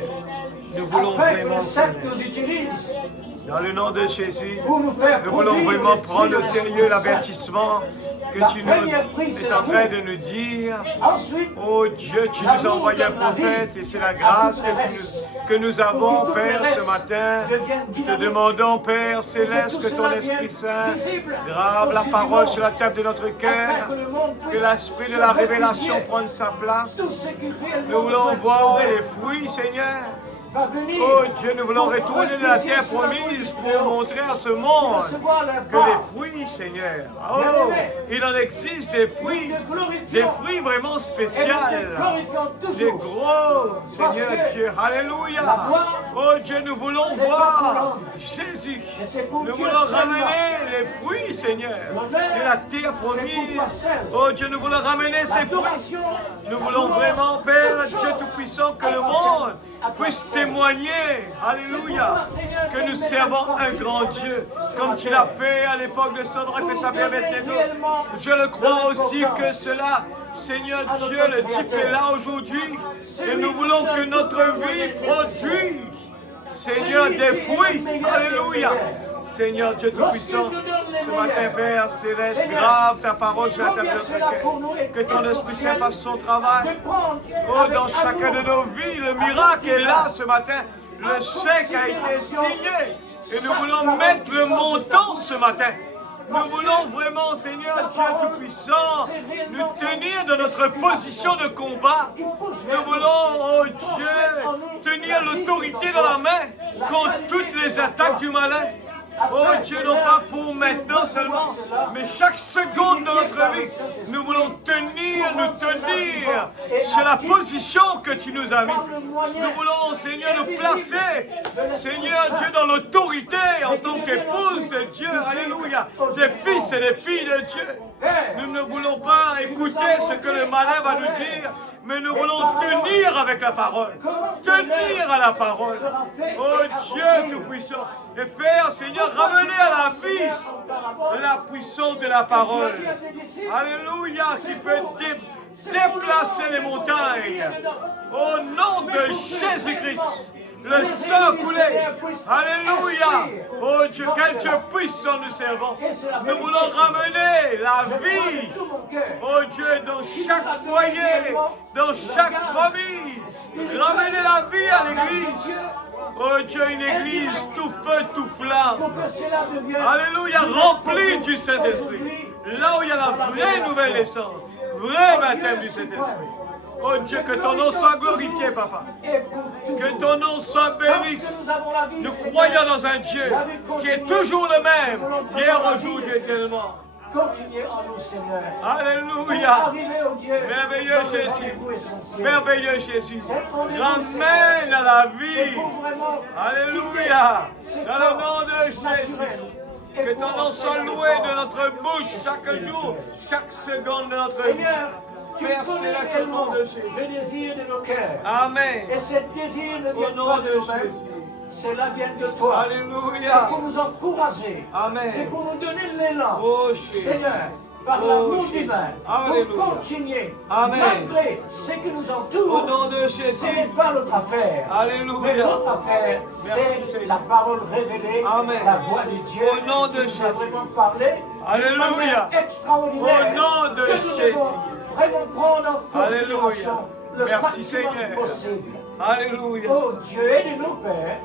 Nous voulons Afin que vraiment, le Seigneur Seigneur, nous utilise dans le nom de Jésus, pour nous faire nous voulons produire vraiment les fruits prendre de au l'Esprit sérieux Saint. l'avertissement que La tu première fruit, c'est es en train l'amour. de nous dire. Ensuite, Oh Dieu, tu nous as l'amour envoyé un donne la vie prophète et c'est la à grâce tout le reste. que nous avons, Pour que tout le Père, reste ce matin. devienne Nous te dynamique. demandons, Père Céleste, tout que ton cela Esprit vienne Saint visible grave la aux yeux parole du monde, sur la table de notre cœur, afin que le monde que puisse l'Esprit de se la révélation réfugier. prenne sa place. Tout ce qui réellement Nous voulons doit être voir sauvé les fruits, Seigneur. va venir Oh Dieu, nous voulons pour retourner de la refuser terre sur la promise route pour montrer à ce monde recevoir la que part. les fruits, Seigneur, oh, Bien-aimé. il en existe des fruits, Nous te glorifions. des fruits vraiment Et spéciaux. nous te glorifions Des toujours. gros, Parce Seigneur que Dieu, alléluia. la gloire, Oh Dieu, nous voulons c'est pas voir pour l'homme. Jésus. Mais c'est pour Nous Dieu voulons seulement. ramener les fruits, Seigneur, L'honneur, de la terre c'est pour promise. toi seul. Oh Dieu, nous voulons ramener ces fruits. L'adoration, Nous la voulons louange, vraiment, Père toute Dieu chose Tout-Puissant, que le appartient monde à toi puisse seul. témoigner, alléluia, que nous servons un grand Dieu, comme tu l'as fait à l'époque de Sadrach, Meshach et Abednego. Je le crois aussi que cela, Seigneur Dieu, le type est là aujourd'hui, et nous voulons que notre vie produise, Seigneur, des fruits, alléluia. Seigneur Dieu Lorsqu'il Tout-Puissant, nous donne les ce matin, meilleurs. Père Céleste, Seigneur, grave ta parole sur combien l'intérieur de c'est notre là cœur. pour nous Que ton Esprit Saint fasse son de travail. prendre Oh, avec dans chacun de amour, nos vies, le miracle est là ce matin. Le chèque a été signé. Et nous voulons mettre le montant ce matin. Nous voulons vraiment, Seigneur Dieu Tout-Puissant, nous tenir de notre position de combat. Nous voulons, oh Dieu, tenir l'autorité dans la main contre toutes les attaques du malin. Oh Dieu, non pas pour maintenant seulement, mais chaque seconde de notre vie, nous voulons nous tenir sur la position que tu nous as mis. Nous voulons, Seigneur, nous placer, Seigneur Dieu, dans l'autorité en tant qu'épouse de Dieu, alléluia, des fils et des filles de Dieu. Nous ne voulons pas écouter ce que le malin va nous dire, mais nous voulons tenir avec la parole, tenir à la parole. Oh Dieu Tout-Puissant, et faire, Seigneur, ramener à la vie la puissance de la parole. Alléluia, qui peut déplacer les montagnes. Au nom de Jésus-Christ. Le sang coulé. Alléluia. Oh Dieu, quel Dieu puissant nous servons. Nous voulons ramener la vie. Oh Dieu, dans chaque foyer, dans chaque famille. Ramener la vie à l'église. Oh Dieu, une église tout feu, tout flamme. Alléluia, remplie du Saint-Esprit. Là où il y a la vraie nouvelle naissance, vrai baptême du Saint-Esprit. Oh Dieu, que ton nom soit glorifié, Papa. Que ton nom soit béni. Nous croyons dans un Dieu qui est toujours le même, hier, aujourd'hui, éternellement. Continuez en nous, Seigneur. Alléluia. Arrivez au Dieu. Merveilleux Jésus. Merveilleux Jésus. Ramène à la vie. Alléluia. Dans le nom de Jésus. Que ton nom soit loué de notre bouche chaque jour, chaque seconde de notre vie. Père Céleste, au nom de Jésus. Le désir de nos cœurs. Amen. Et ce désir ne vient Au nom pas de de nous-mêmes. Jésus. Cela vient de toi. Alléluia. C'est pour nous encourager. Amen. C'est pour nous donner l'élan. Oh Jésus. Seigneur, par Oh, l'amour Jésus. divin, Alléluia. pour continuer, Amen. malgré ce qui nous entoure. Au nom de Jésus. Ce n'est pas notre affaire. Mais Alléluia. notre affaire, Merci, c'est Seigneur. la parole révélée, Amen. la voix de Dieu. Au nom de qui nous a Jésus. vraiment parlé Alléluia. d'une manière extraordinaire. Au nom de que nous Jésus. devons vraiment prendre en Alléluia. considération le Merci, maximum Seigneur. possible. Alléluia. Oh Dieu, aide-nous, Père,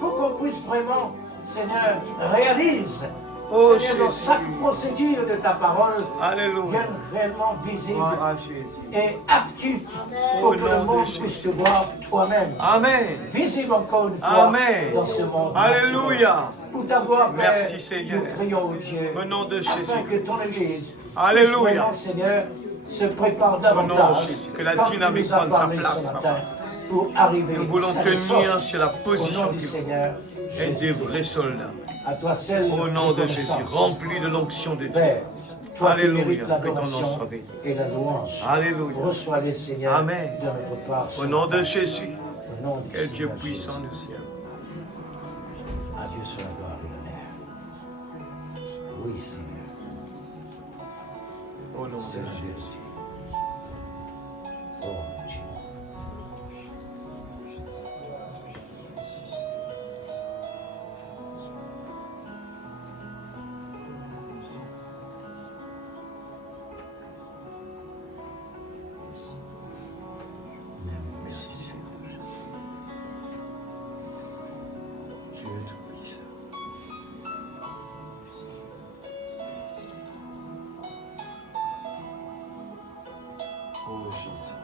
pour qu'on puisse vraiment, Seigneur, réalise, Oh, Seigneur, dans Jésus. chaque procédure de ta parole, Alléluia. vienne réellement visible Gloire à Jésus. et actif Au pour que le nom de monde Jésus. puisse te voir toi-même. Amen. Visible encore une fois Amen. dans ce monde. Alléluia. Pour t'avoir, Père, Merci, Seigneur. nous prions au Dieu. Au nom de Afin Jésus. que ton Église, Alléluia. puisse vraiment, Seigneur, se prépare nom de davantage. Jésus. Que la comme tu dynamique nous as prenne sa parlé place, ce matin, Papa. pour arriver Nous voulons sains et tenir saufs. sur la Au position nom du qu'il faut. Seigneur, Et des Jésus. vrais soldats. À toi seul, Au nom de Jésus. reconnaissance. Rempli de l'onction de Dieu. Père, toi qui Alléluia. mérites Que ton nom l'adoration soit béni. et la louange. Alléluia. Reçois-les, Seigneur, Amen. de notre part. ce Au nom de matin. Jésus. Au nom du Quel Dieu Seigneur puissant Jésus. nous sert. À Dieu soit la gloire et l'honneur. Oui, Seigneur. Au nom de Seigneur Jésus. Jésus. Oh, Dieu. Merci Seigneur. Dieu tout-puissant. Oh Jésus.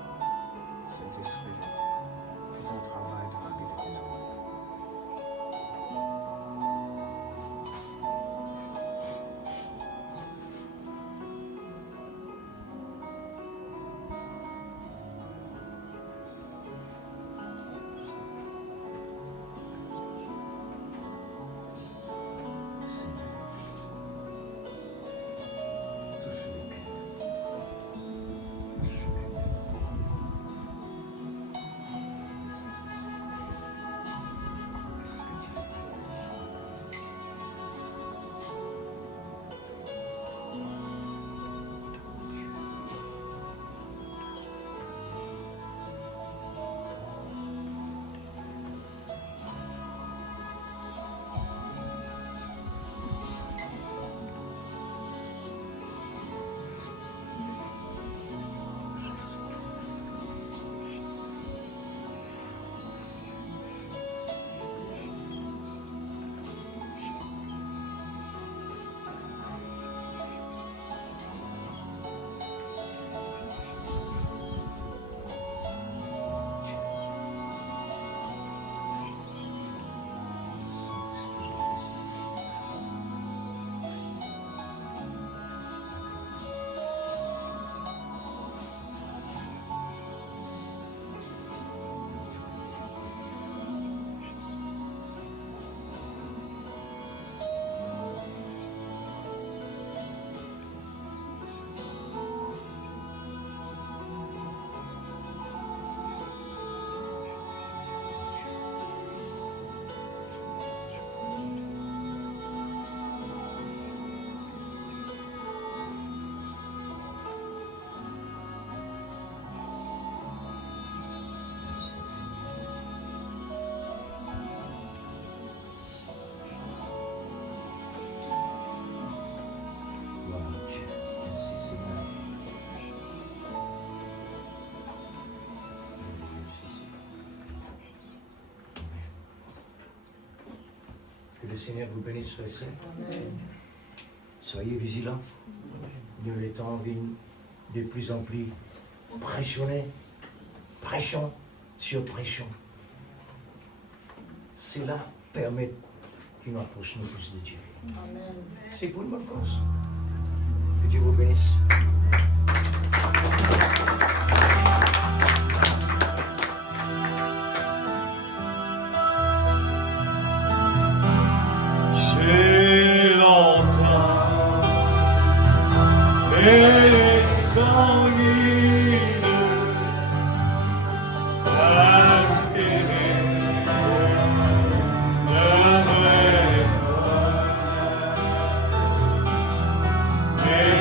le Seigneur vous bénisse, frères et sœurs. Soyez vigilants. Nous, les temps viennent de plus en plus prêchons sur prêchons. Cela permet qu'il nous approche plus de Dieu. C'est pour une bonne cause. Que Dieu vous bénisse. J'ai longtemps et sanguine aspiré de mes corps, mais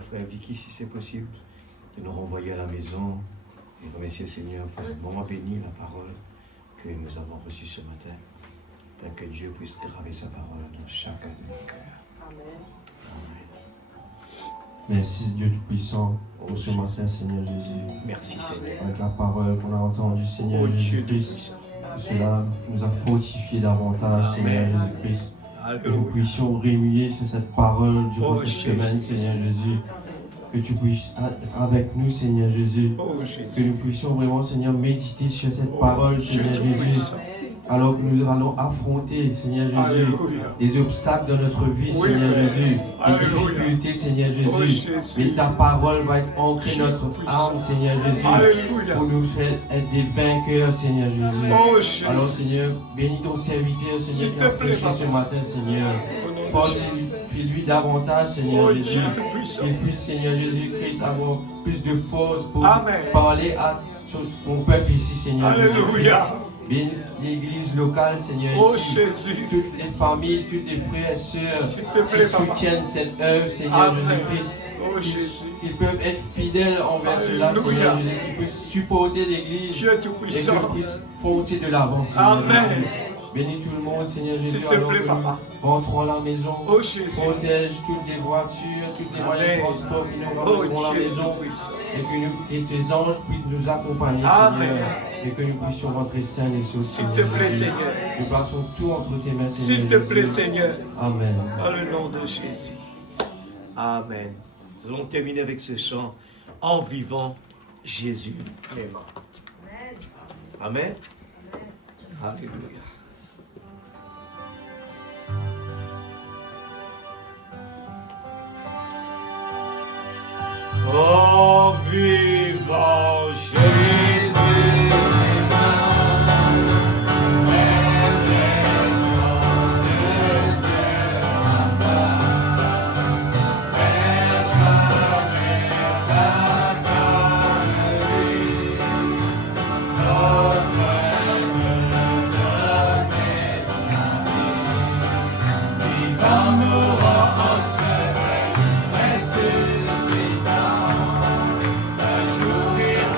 frère Vicky, si c'est possible, de nous renvoyer à la maison et remercier le Seigneur pour le moment béni, la parole que nous avons reçue ce matin. Afin que Dieu puisse graver sa parole dans chacun de nos cœurs. Amen. Merci Dieu Tout-Puissant pour ce matin, Seigneur Jésus. Merci Seigneur. Avec la parole qu'on a entendue, Seigneur Jésus-Christ, cela nous a fortifié davantage, Seigneur Jésus-Christ. Que nous puissions réunir sur cette parole durant cette semaine, Seigneur Jésus. Que tu puisses être avec nous, Seigneur Jésus. Que nous puissions vraiment, Seigneur, méditer sur cette parole, Seigneur Jésus. Alors que nous allons affronter, Seigneur Jésus, des obstacles dans notre vie, Seigneur Jésus, des difficultés, Seigneur Jésus. Mais ta parole va être ancrée notre âme, Seigneur Jésus, pour nous faire être des vainqueurs, Seigneur Jésus. Alors, Seigneur, bénis ton serviteur, Seigneur, qui a prêché ce matin, Seigneur. Fortifie-lui davantage, Seigneur Jésus. Et puisse, Seigneur Jésus-Christ, avoir plus de force pour parler à ton peuple ici, Seigneur Jésus-Christ. Bénis l'église locale, Seigneur, ici. Toutes les familles, tous les frères et sœurs qui soutiennent cette œuvre, Seigneur Jésus-Christ. Ils peuvent être fidèles envers cela, Seigneur Jésus. Ils peuvent supporter l'église et qu'ils puissent foncer de l'avant, Seigneur Jésus. Bénis tout le monde, Seigneur Jésus, alors que nous rentrons à la maison. Protège toutes les voitures, tous les moyens de transport qui nous ramèneront à la maison. Et que tes anges puissent nous accompagner, Seigneur. Et que nous puissions rentrer sains et saufs, Seigneur. S'il te plaît, Seigneur. Nous plaçons tout entre tes mains, Seigneur. S'il te plaît, Seigneur. Amen. Dans le nom de Jésus. Amen. Nous allons terminer avec ce chant. En vivant, Jésus m'aima. Amen. Alléluia. En vivant Jésus, Ressuscita, un jour il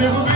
Dieu vous